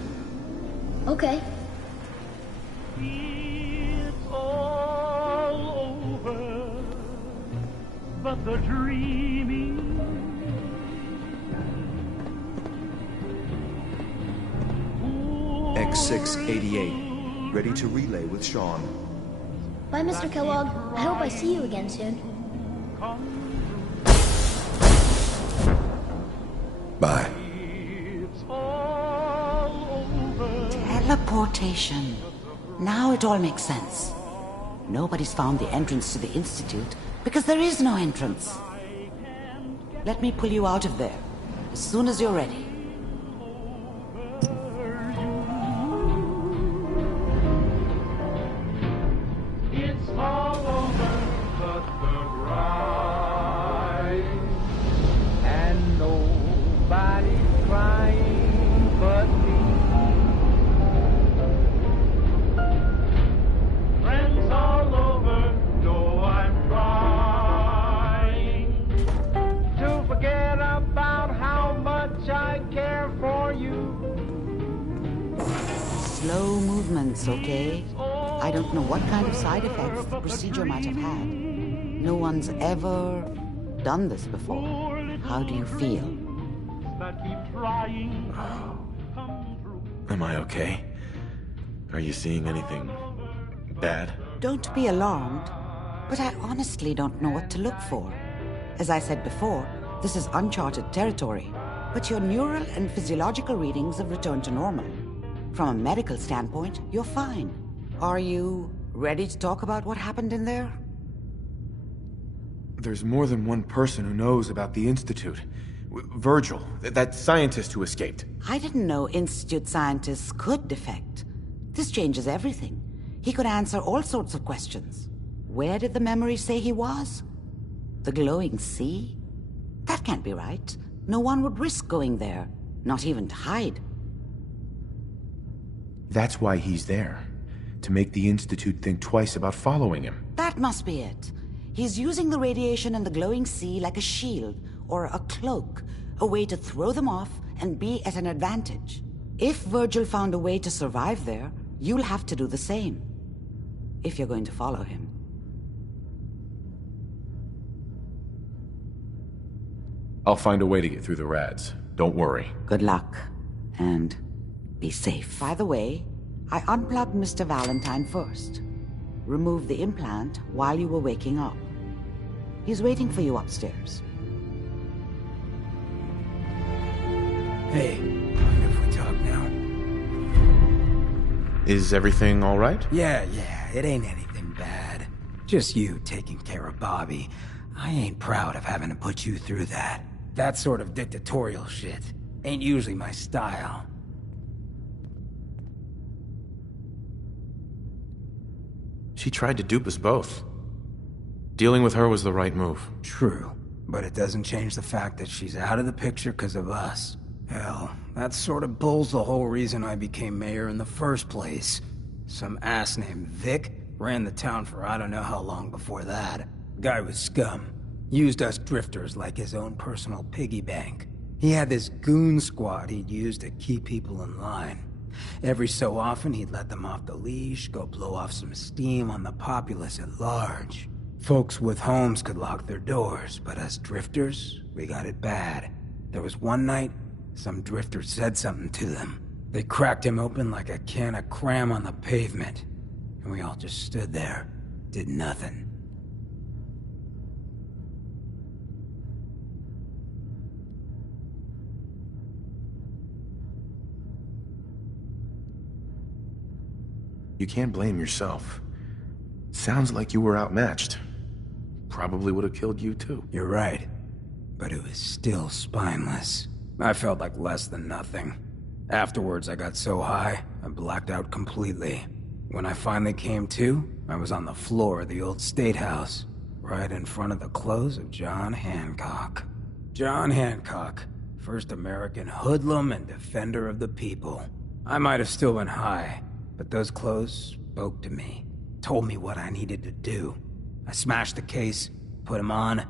Okay. But the dreaming X688, ready to relay with Sean. Bye, Mr. Kellogg. I hope I see you again soon. Bye. Teleportation. Now it all makes sense. Nobody's found the entrance to the Institute because there is no entrance. Let me pull you out of there as soon as you're ready. it's all over but the bride, and nobody's crying but me. Friends all over know I'm trying to forget about how much I care for you. Slow movements, okay? I don't know what kind of side effects the procedure might have had. No one's ever done this before. How do you feel? Am I okay? Are you seeing anything bad? Don't be alarmed, but I honestly don't know what to look for. As I said before, this is uncharted territory, but your neural and physiological readings have returned to normal. From a medical standpoint, you're fine. Are you ready to talk about what happened in there? There's more than one person who knows about the Institute. Virgil, that scientist who escaped. I didn't know Institute scientists could defect. This changes everything. He could answer all sorts of questions. Where did the memory say he was? The glowing sea? That can't be right. No one would risk going there, not even to hide. That's why he's there. To make the Institute think twice about following him. That must be it. He's using the radiation in the glowing sea like a shield or a cloak, a way to throw them off and be at an advantage. If Virgil found a way to survive there, you'll have to do the same. If you're going to follow him. I'll find a way to get through the rads. Don't worry. Good luck. And be safe. By the way, I unplugged Mr. Valentine first. Removed the implant while you were waking up. He's waiting for you upstairs. Hey, mind if we talk now? Is everything all right? Yeah, it ain't anything bad. Just you taking care of Bobby. I ain't proud of having to put you through that. That sort of dictatorial shit ain't usually my style. She tried to dupe us both. Dealing with her was the right move. True, but it doesn't change the fact that she's out of the picture because of us. Hell, that sort of bull's the whole reason I became mayor in the first place. Some ass named Vic ran the town for I don't know how long before that. Guy was scum. Used us drifters like his own personal piggy bank. He had this goon squad he'd use to keep people in line. Every so often, he'd let them off the leash, go blow off some steam on the populace at large. Folks with homes could lock their doors, but us drifters, we got it bad. There was one night, some drifter said something to them. They cracked him open like a can of cram on the pavement. And we all just stood there, did nothing. You can't blame yourself. Sounds like you were outmatched. Probably would have killed you too. You're right. But it was still spineless. I felt like less than nothing. Afterwards, I got so high, I blacked out completely. When I finally came to, I was on the floor of the old State House, right in front of the clothes of John Hancock. John Hancock, first American hoodlum and defender of the people. I might have still been high, but those clothes spoke to me, told me what I needed to do. I smashed the case, put him on,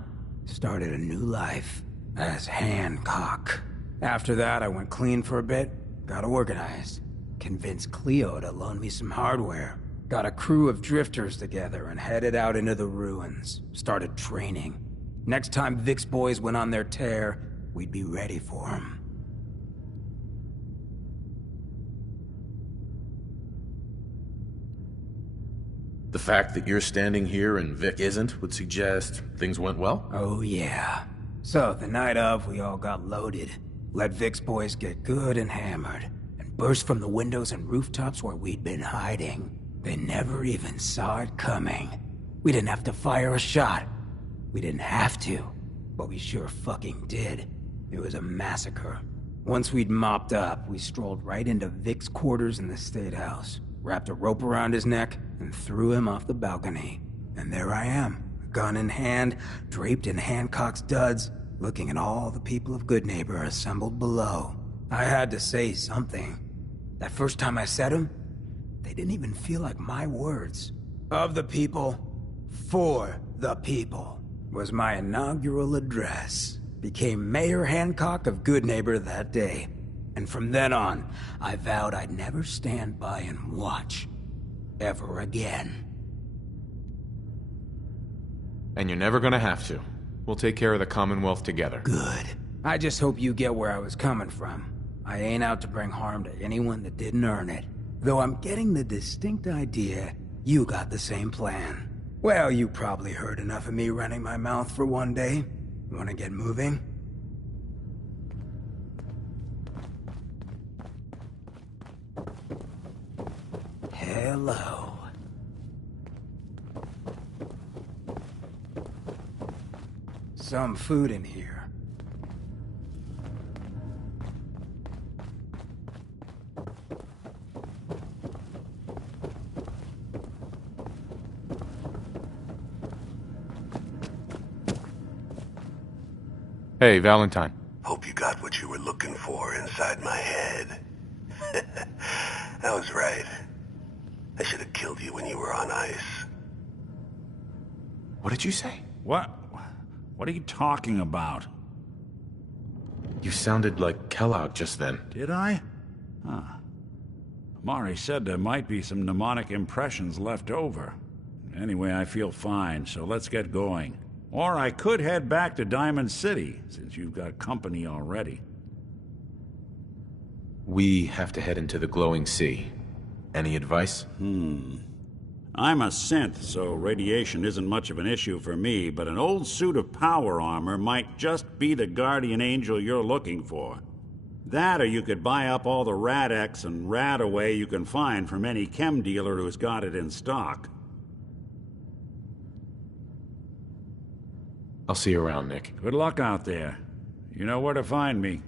started a new life as Hancock. After that, I went clean for a bit, got organized, convinced Cleo to loan me some hardware, got a crew of drifters together and headed out into the ruins, started training. Next time Vic's boys went on their tear, we'd be ready for them. The fact that you're standing here and Vic isn't would suggest things went well? Oh yeah. So, the night of, we all got loaded. Let Vic's boys get good and hammered, and burst from the windows and rooftops where we'd been hiding. They never even saw it coming. We didn't have to fire a shot. We didn't have to, but we sure fucking did. It was a massacre. Once we'd mopped up, we strolled right into Vic's quarters in the State House, wrapped a rope around his neck, and threw him off the balcony. And there I am, gun in hand, draped in Hancock's duds, looking at all the people of Goodneighbor assembled below. I had to say something. That first time I said them, they didn't even feel like my words. Of the people, for the people, was my inaugural address. Became Mayor Hancock of Goodneighbor that day. And from then on, I vowed I'd never stand by and watch. Ever again. And you're never gonna have to. We'll take care of the Commonwealth together. Good. I just hope you get where I was coming from. I ain't out to bring harm to anyone that didn't earn it. Though I'm getting the distinct idea you got the same plan. Well, you probably heard enough of me running my mouth for one day. Wanna get moving? Hello. Some food in here. Hey, Valentine. Hope you got what you were looking for inside my head. I was right. I should have killed you when you were on ice. What did you say? What are you talking about? You sounded like Kellogg just then. Did I? Huh. Mari said there might be some mnemonic impressions left over. Anyway, I feel fine, so let's get going. Or I could head back to Diamond City, since you've got company already. We have to head into the glowing sea. Any advice? I'm a synth, so radiation isn't much of an issue for me, but an old suit of power armor might just be the guardian angel you're looking for. That, or you could buy up all the Rad-X and Rad-Away you can find from any chem dealer who's got it in stock. I'll see you around, Nick. Good luck out there. You know where to find me.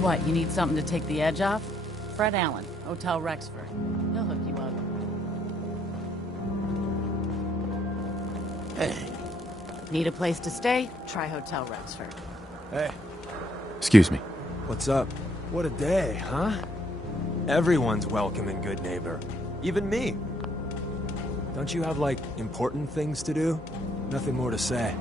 What, you need something to take the edge off? Fred Allen, Hotel Rexford. He'll hook you up. Hey. Need a place to stay? Try Hotel Rexford. Hey. Excuse me. What's up? What a day, huh? Everyone's welcome in Good Neighbor. Even me. Don't you have, like, important things to do? Nothing more to say.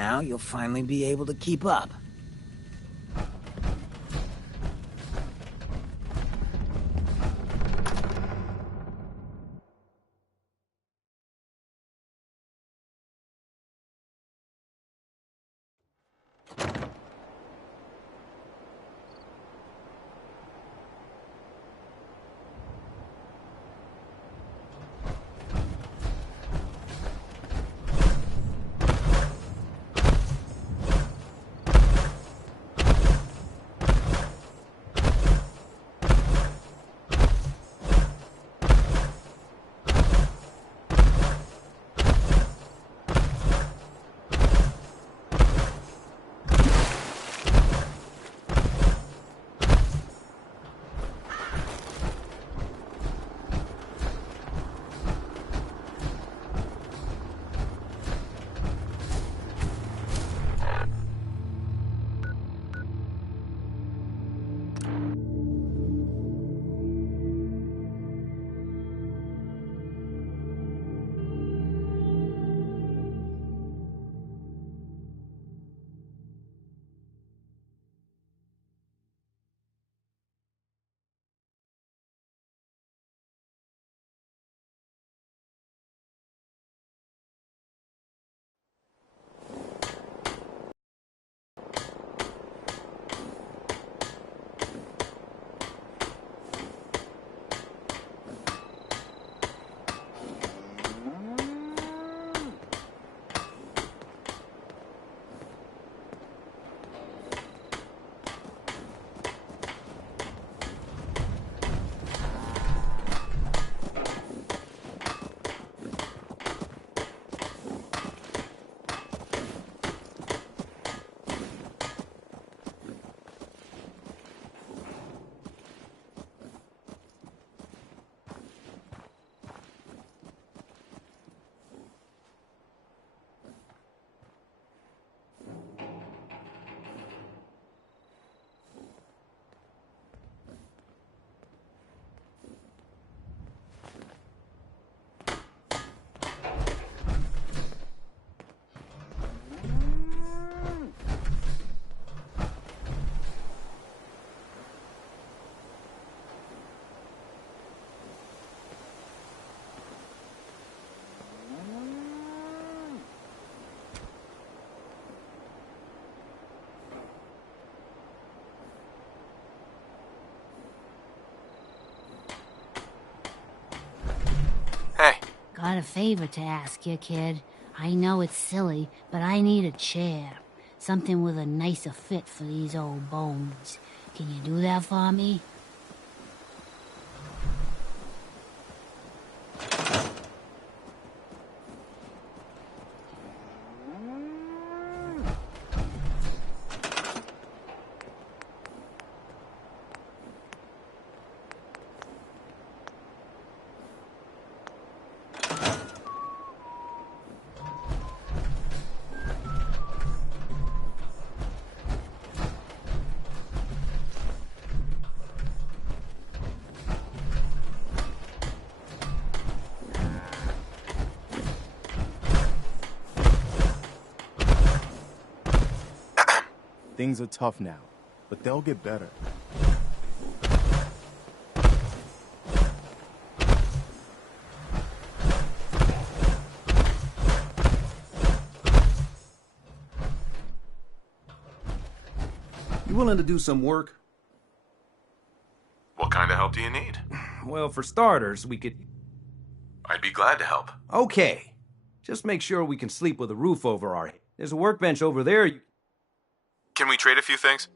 now, you'll finally be able to keep up. Got a favor to ask you, kid. I know it's silly, but I need a chair. Something with a nicer fit for these old bones. Can you do that for me? Things are tough now, but they'll get better. You willing to do some work? What kind of help do you need? Well, for starters, we could... I'd be glad to help. Okay. Just make sure we can sleep with a roof over our head. There's a workbench over there. Can we trade a few things?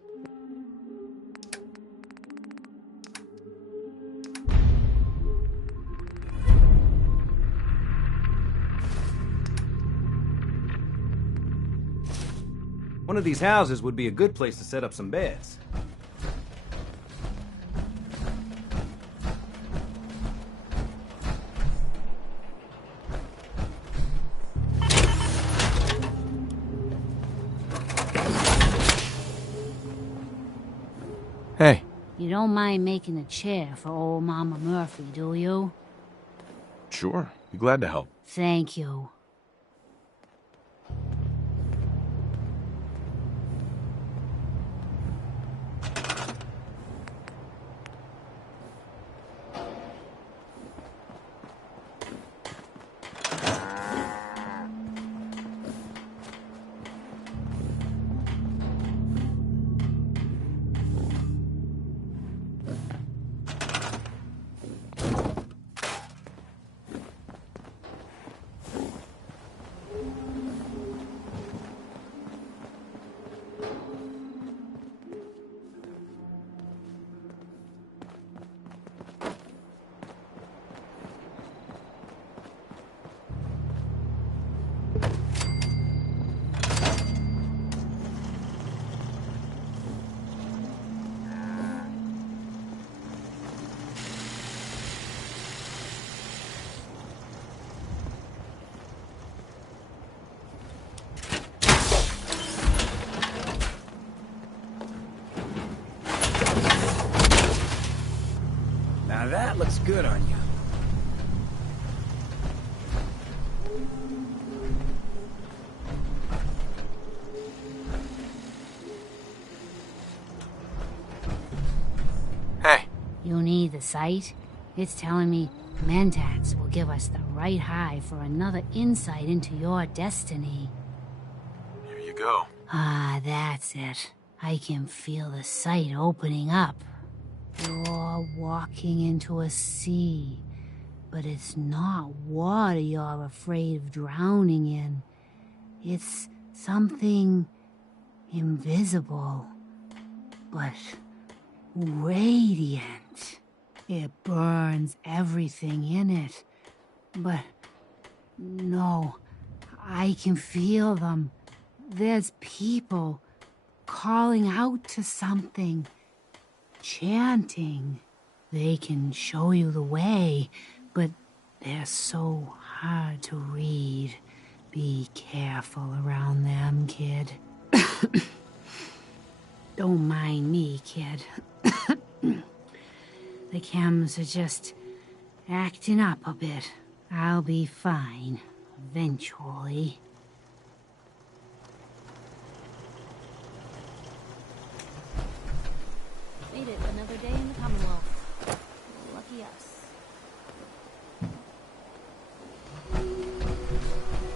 One of these houses would be a good place to set up some beds. Hey. You don't mind making a chair for old Mama Murphy, do you? Sure. Be glad to help. Thank you. Now that looks good on you. Hey. You need the sight? It's telling me Mentats will give us the right high for another insight into your destiny. Here you go. Ah, that's it. I can feel the sight opening up. You're walking into a sea, but it's not water you're afraid of drowning in. It's something invisible, but radiant. It burns everything in it. But no, I can feel them. There's people calling out to something, chanting. They can show you the way, but they're so hard to read. Be careful around them, kid. Don't mind me, kid. The chems are just acting up a bit. I'll be fine, eventually. Made it another day in the Commonwealth. Lucky us.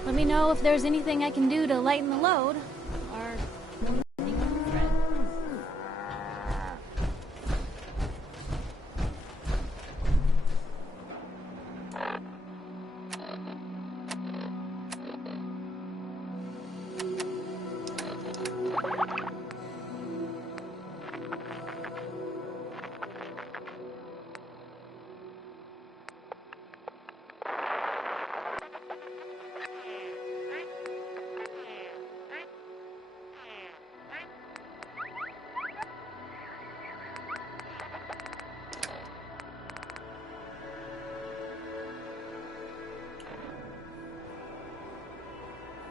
Let me know if there's anything I can do to lighten the load. Or anything on the thread.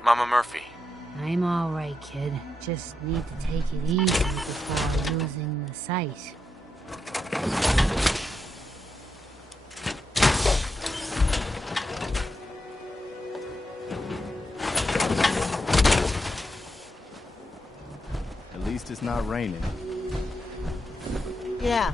Mama Murphy. I'm all right, kid. Just need to take it easy before losing the sight. At least it's not raining. Yeah.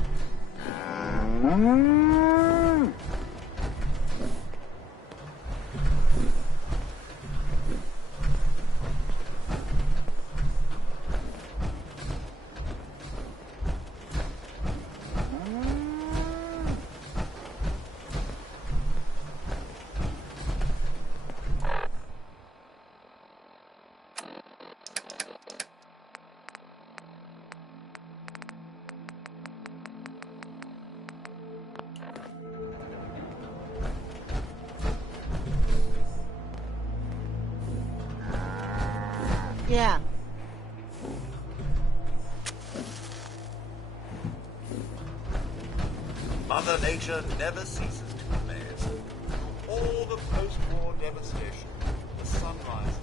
Yeah. Mother Nature never ceases to amaze. All the post-war devastation, the sun rises.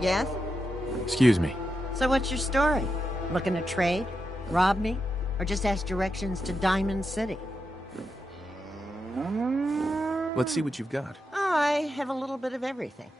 Yes? Excuse me. So what's your story? Looking to trade? Rob me? Or just ask directions to Diamond City? Let's see what you've got. Oh, I have a little bit of everything.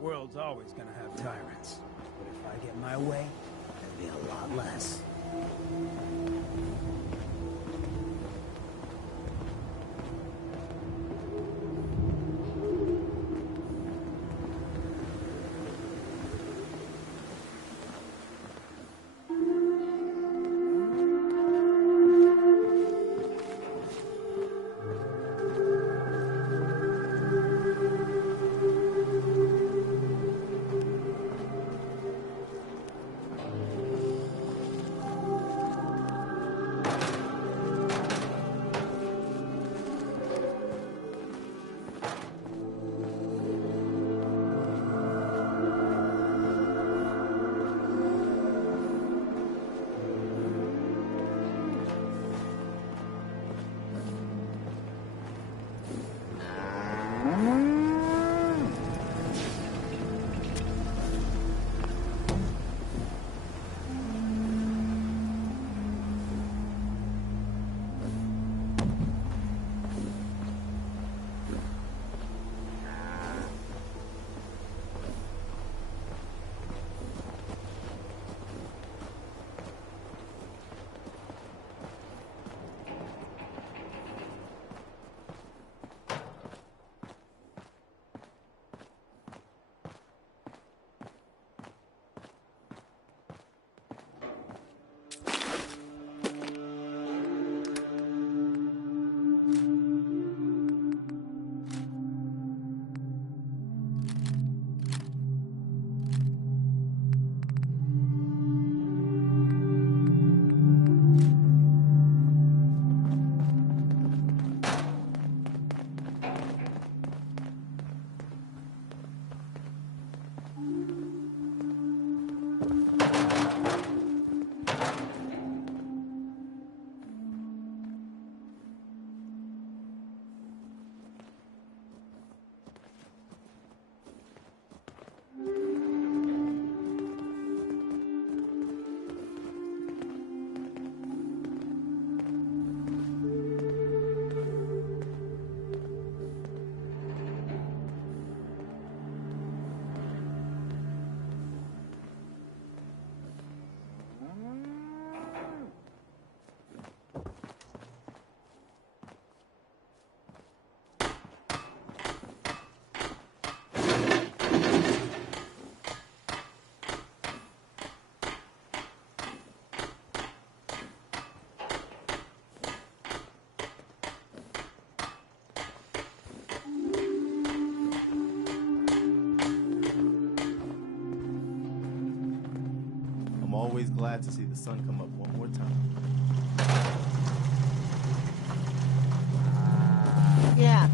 World's always gonna have tyrants. But if I get my way, there'll be a lot less. Always glad to see the sun come up one more time. Yeah.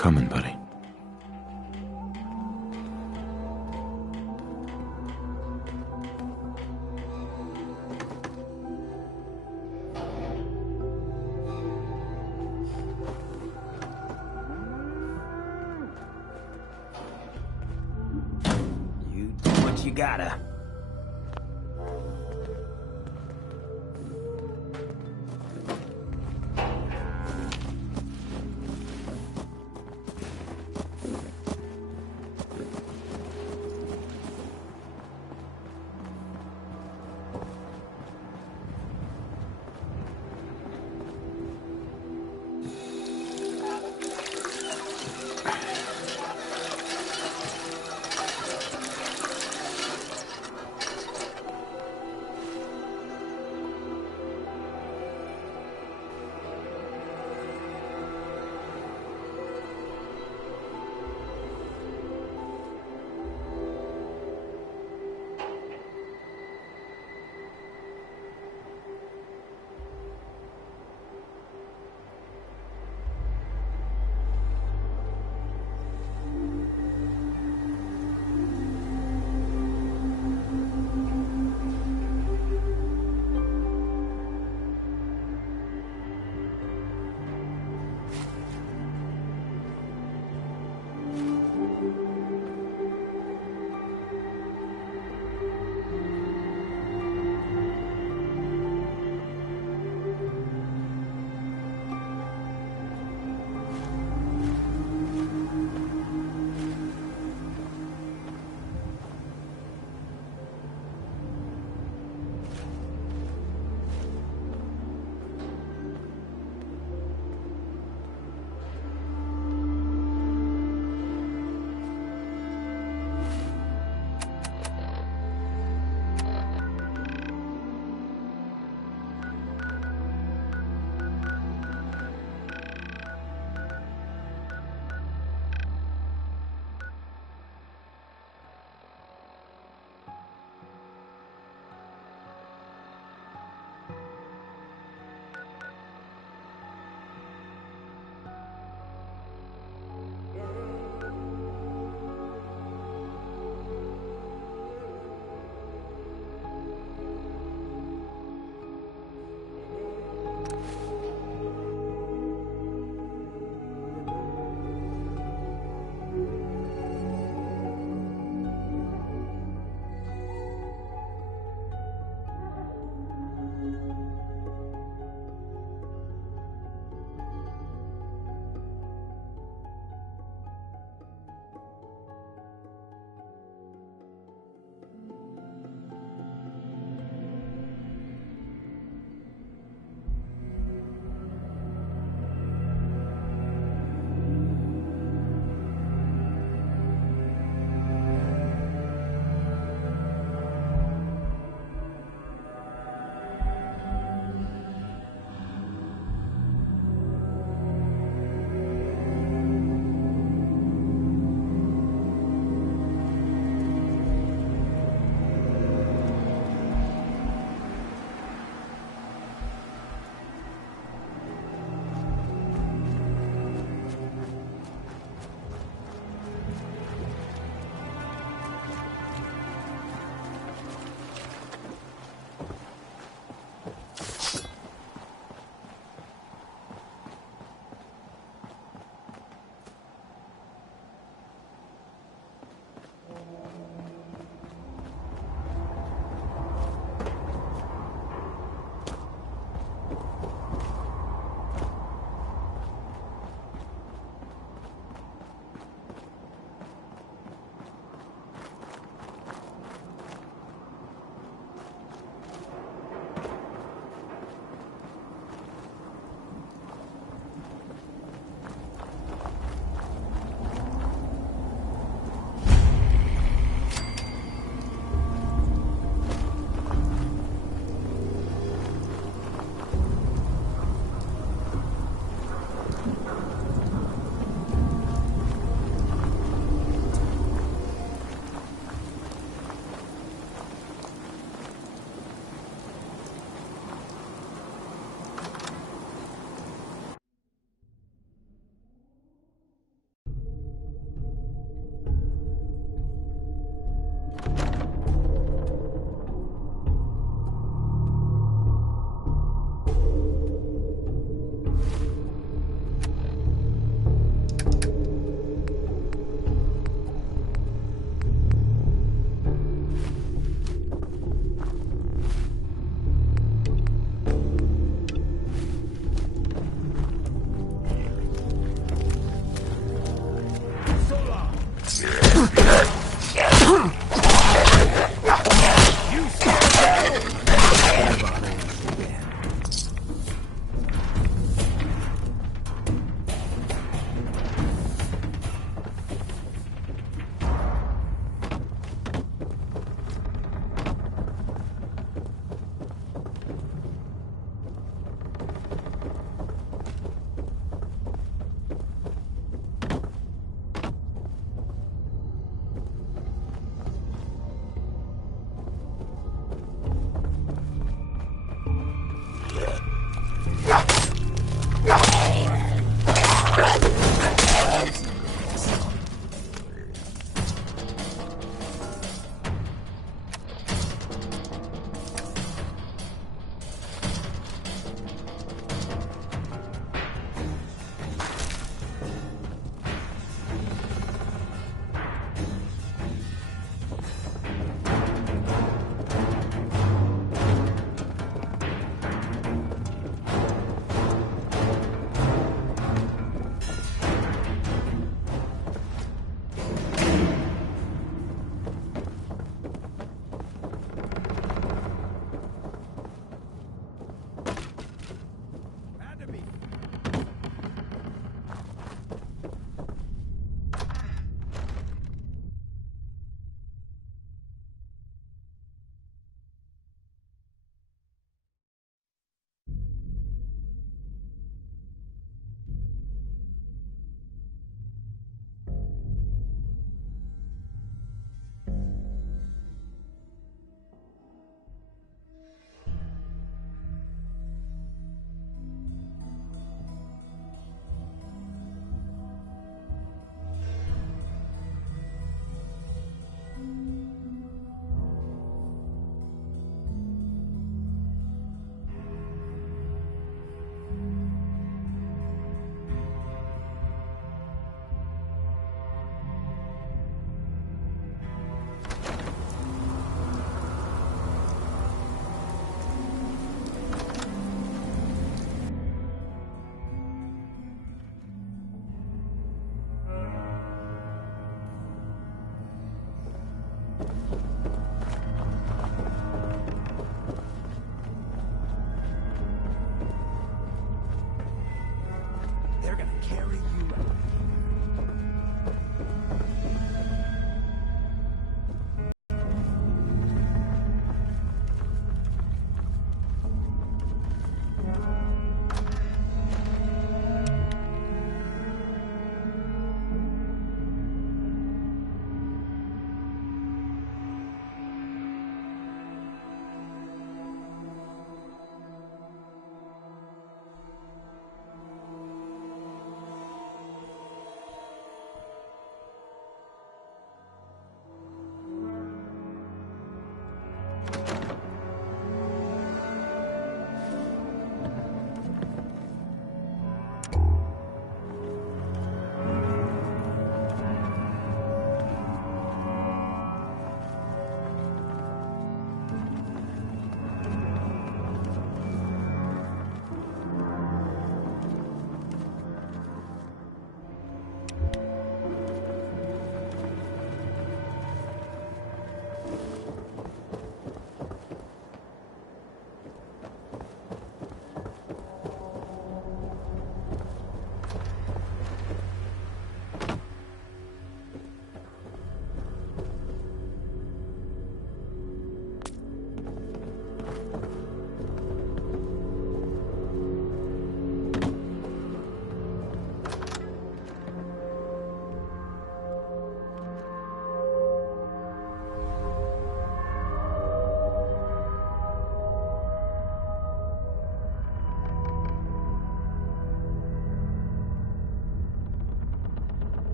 coming, buddy. You do what you gotta.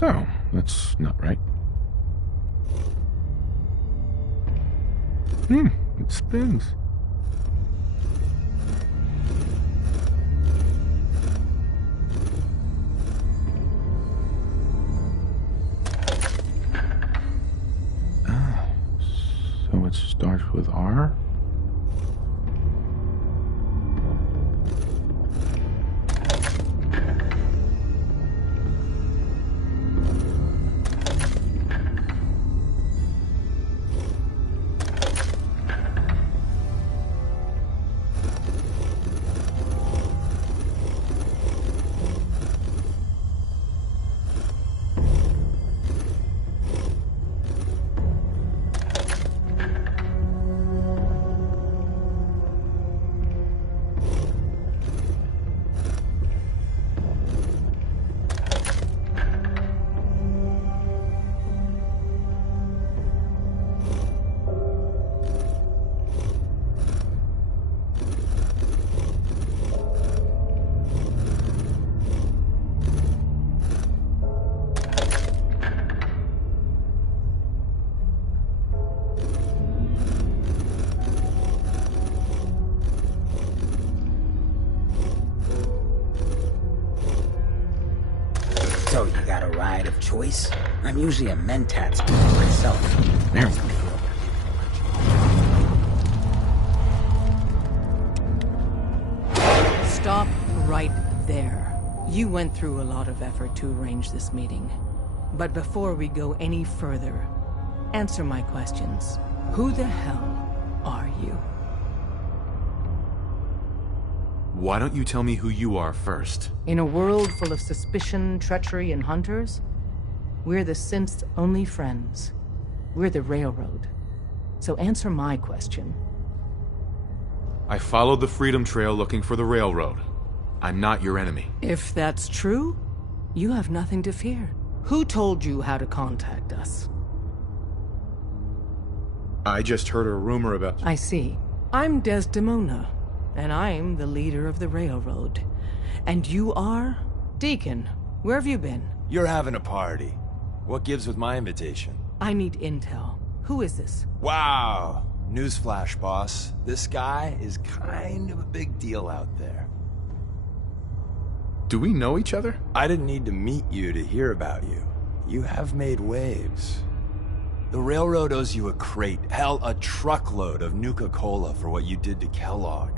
So, that's not right. It spins. So it starts with R? So you got a ride of choice? I'm usually a Mentats guy myself. There. Stop right there. You went through a lot of effort to arrange this meeting. But before we go any further, answer my questions. Who the hell are you? Why don't you tell me who you are first? In a world full of suspicion, treachery, and hunters, we're the synth's only friends. We're the Railroad. So answer my question. I followed the Freedom Trail looking for the Railroad. I'm not your enemy. If that's true, you have nothing to fear. Who told you how to contact us? I just heard a rumor about... I see. I'm Desdemona, and I'm the leader of the Railroad. And you are? Deacon, where have you been? You're having a party. What gives with my invitation? I need intel. Who is this? Wow. Newsflash, boss. This guy is kind of a big deal out there. Do we know each other? I didn't need to meet you to hear about you. You have made waves. The Railroad owes you a crate, hell, a truckload of Nuka-Cola for what you did to Kellogg.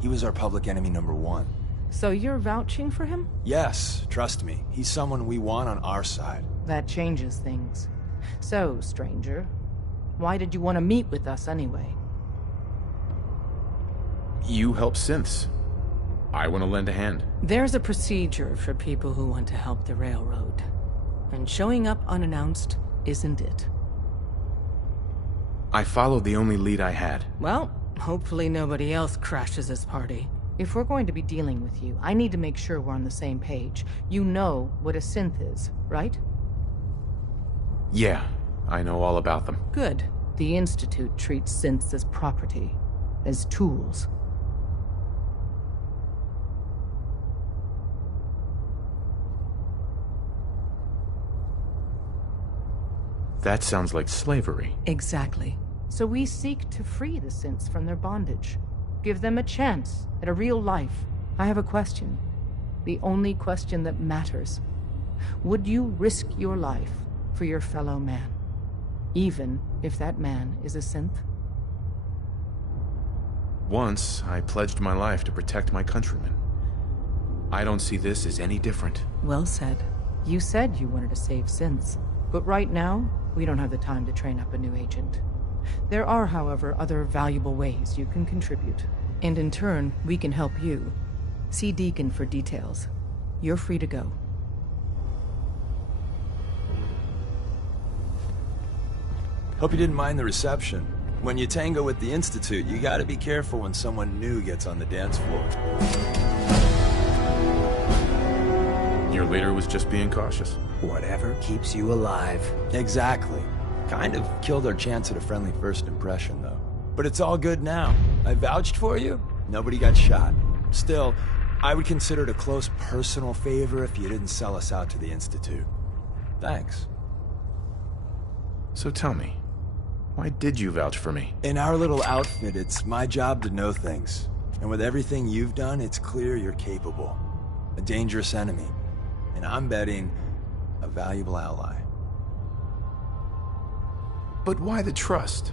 He was our public enemy #1. So you're vouching for him? Yes, trust me. He's someone we want on our side. That changes things. So, stranger, why did you want to meet with us anyway? You help synths. I want to lend a hand. There's a procedure for people who want to help the Railroad. And showing up unannounced isn't it. I followed the only lead I had. Well, hopefully nobody else crashes this party. If we're going to be dealing with you, I need to make sure we're on the same page. You know what a synth is, right? Yeah, I know all about them. Good. The Institute treats synths as property, as tools. That sounds like slavery. Exactly. So we seek to free the synths from their bondage. Give them a chance at a real life. I have a question. The only question that matters. Would you risk your life for your fellow man? Even if that man is a synth? Once, I pledged my life to protect my countrymen. I don't see this as any different. Well said. You said you wanted to save synths. But right now, we don't have the time to train up a new agent. There are, however, other valuable ways you can contribute. And in turn, we can help you. See Deacon for details. You're free to go. Hope you didn't mind the reception. When you tango with the Institute, you gotta be careful when someone new gets on the dance floor. Your leader was just being cautious. Whatever keeps you alive. Exactly. Kind of killed our chance at a friendly first impression, though. But it's all good now. I vouched for you. Nobody got shot. Still, I would consider it a close personal favor if you didn't sell us out to the Institute. Thanks. So tell me, why did you vouch for me? In our little outfit, it's my job to know things. And with everything you've done, it's clear you're capable. A dangerous enemy. And I'm betting a valuable ally. But why the trust?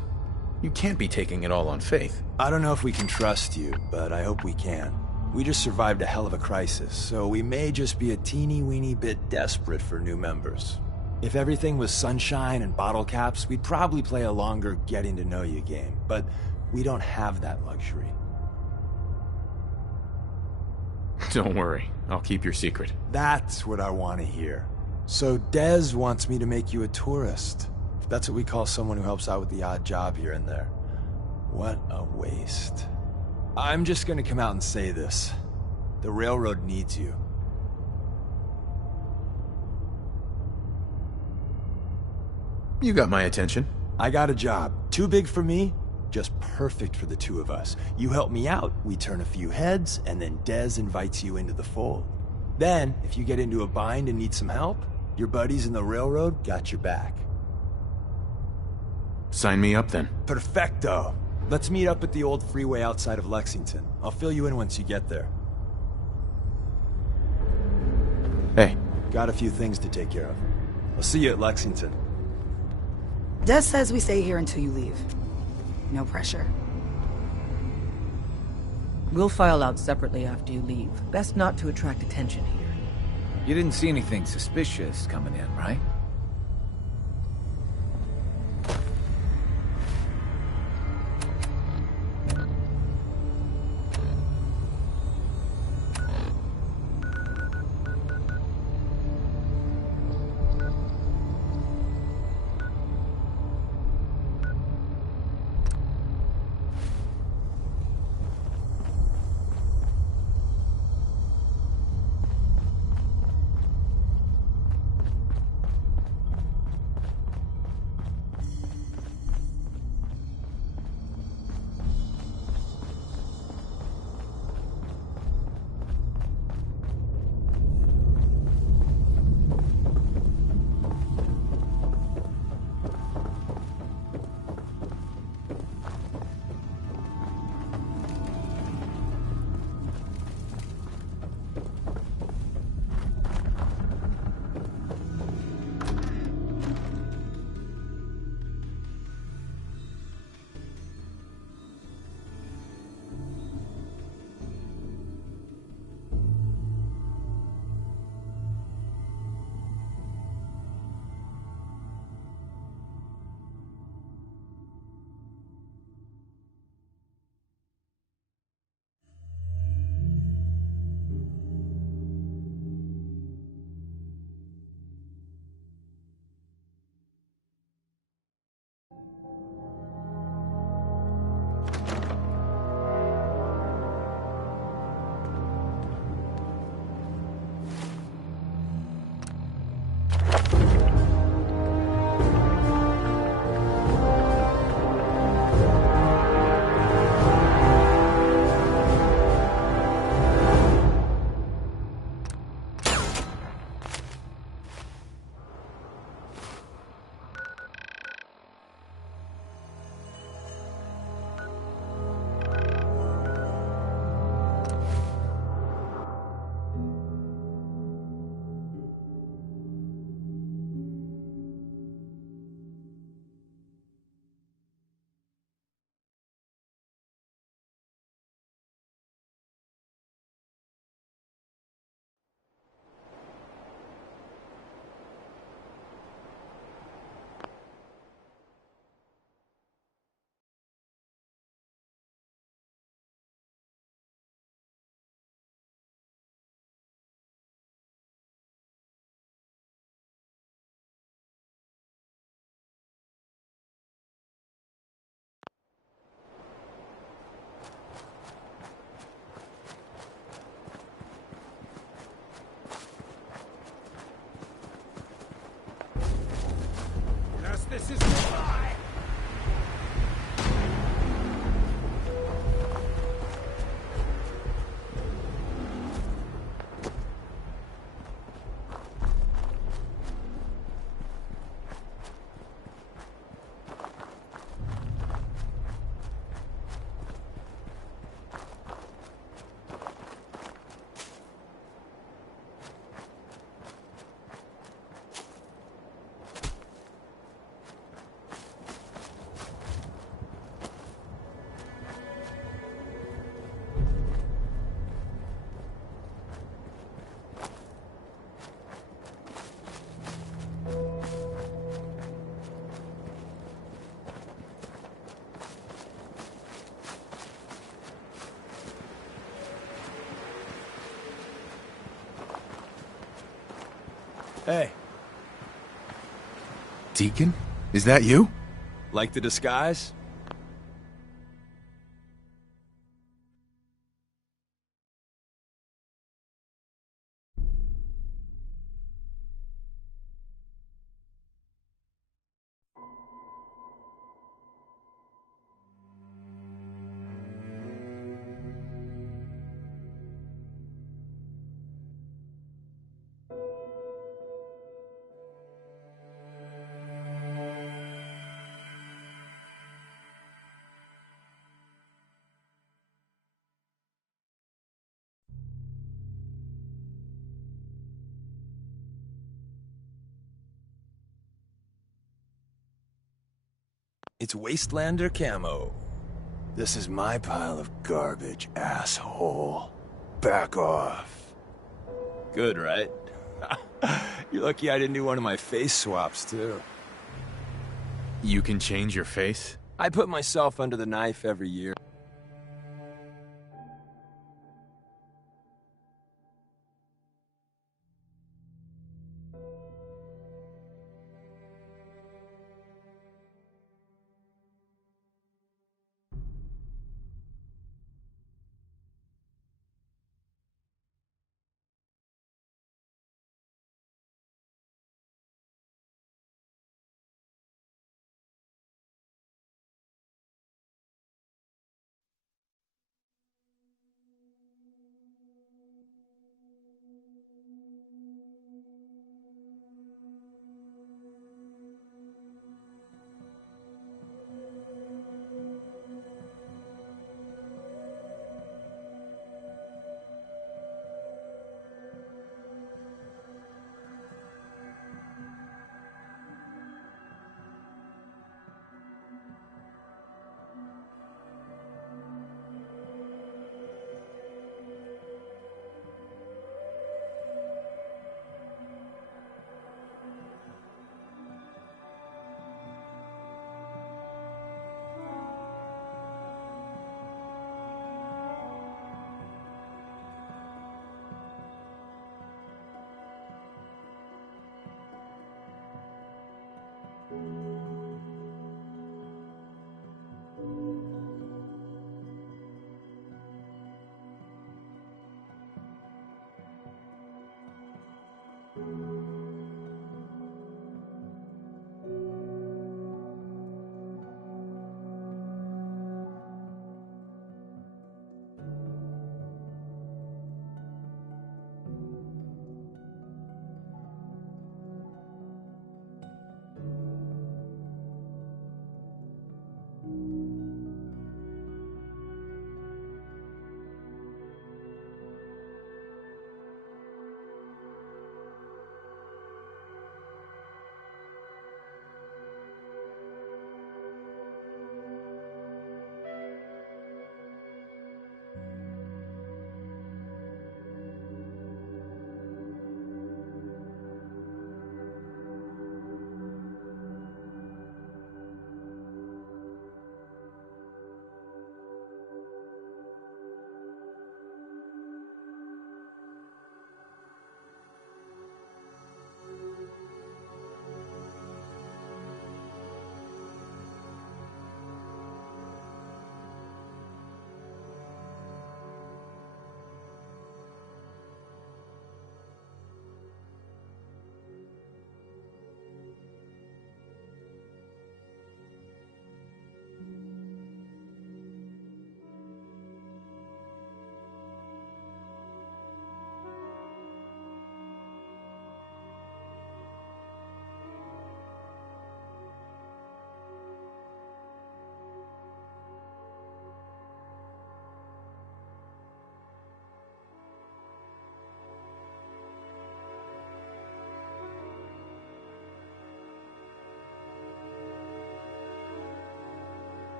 You can't be taking it all on faith. I don't know if we can trust you, but I hope we can. We just survived a hell of a crisis, so we may just be a teeny-weeny bit desperate for new members. If everything was sunshine and bottle caps, we'd probably play a longer getting-to-know-you game, but we don't have that luxury. Don't worry, I'll keep your secret. That's what I want to hear. So Dez wants me to make you a tourist. That's what we call someone who helps out with the odd job here and there. What a waste. I'm just gonna come out and say this. The railroad needs you. You got my attention. I got a job. Too big for me, just perfect for the two of us. You help me out, we turn a few heads, and then Dez invites you into the fold. Then, if you get into a bind and need some help, your buddies in the railroad got your back. Sign me up then. Perfecto. Let's meet up at the old freeway outside of Lexington. I'll fill you in once you get there. Hey. Got a few things to take care of. I'll see you at Lexington. Des says we stay here until you leave. No pressure. We'll file out separately after you leave. Best not to attract attention here. You didn't see anything suspicious coming in, right? Hey. Deacon? Is that you? Like the disguise? It's Wastelander camo. This is my pile of garbage, asshole. Back off. Good, right? You're lucky I didn't do one of my face swaps, too. You can change your face? I put myself under the knife every year.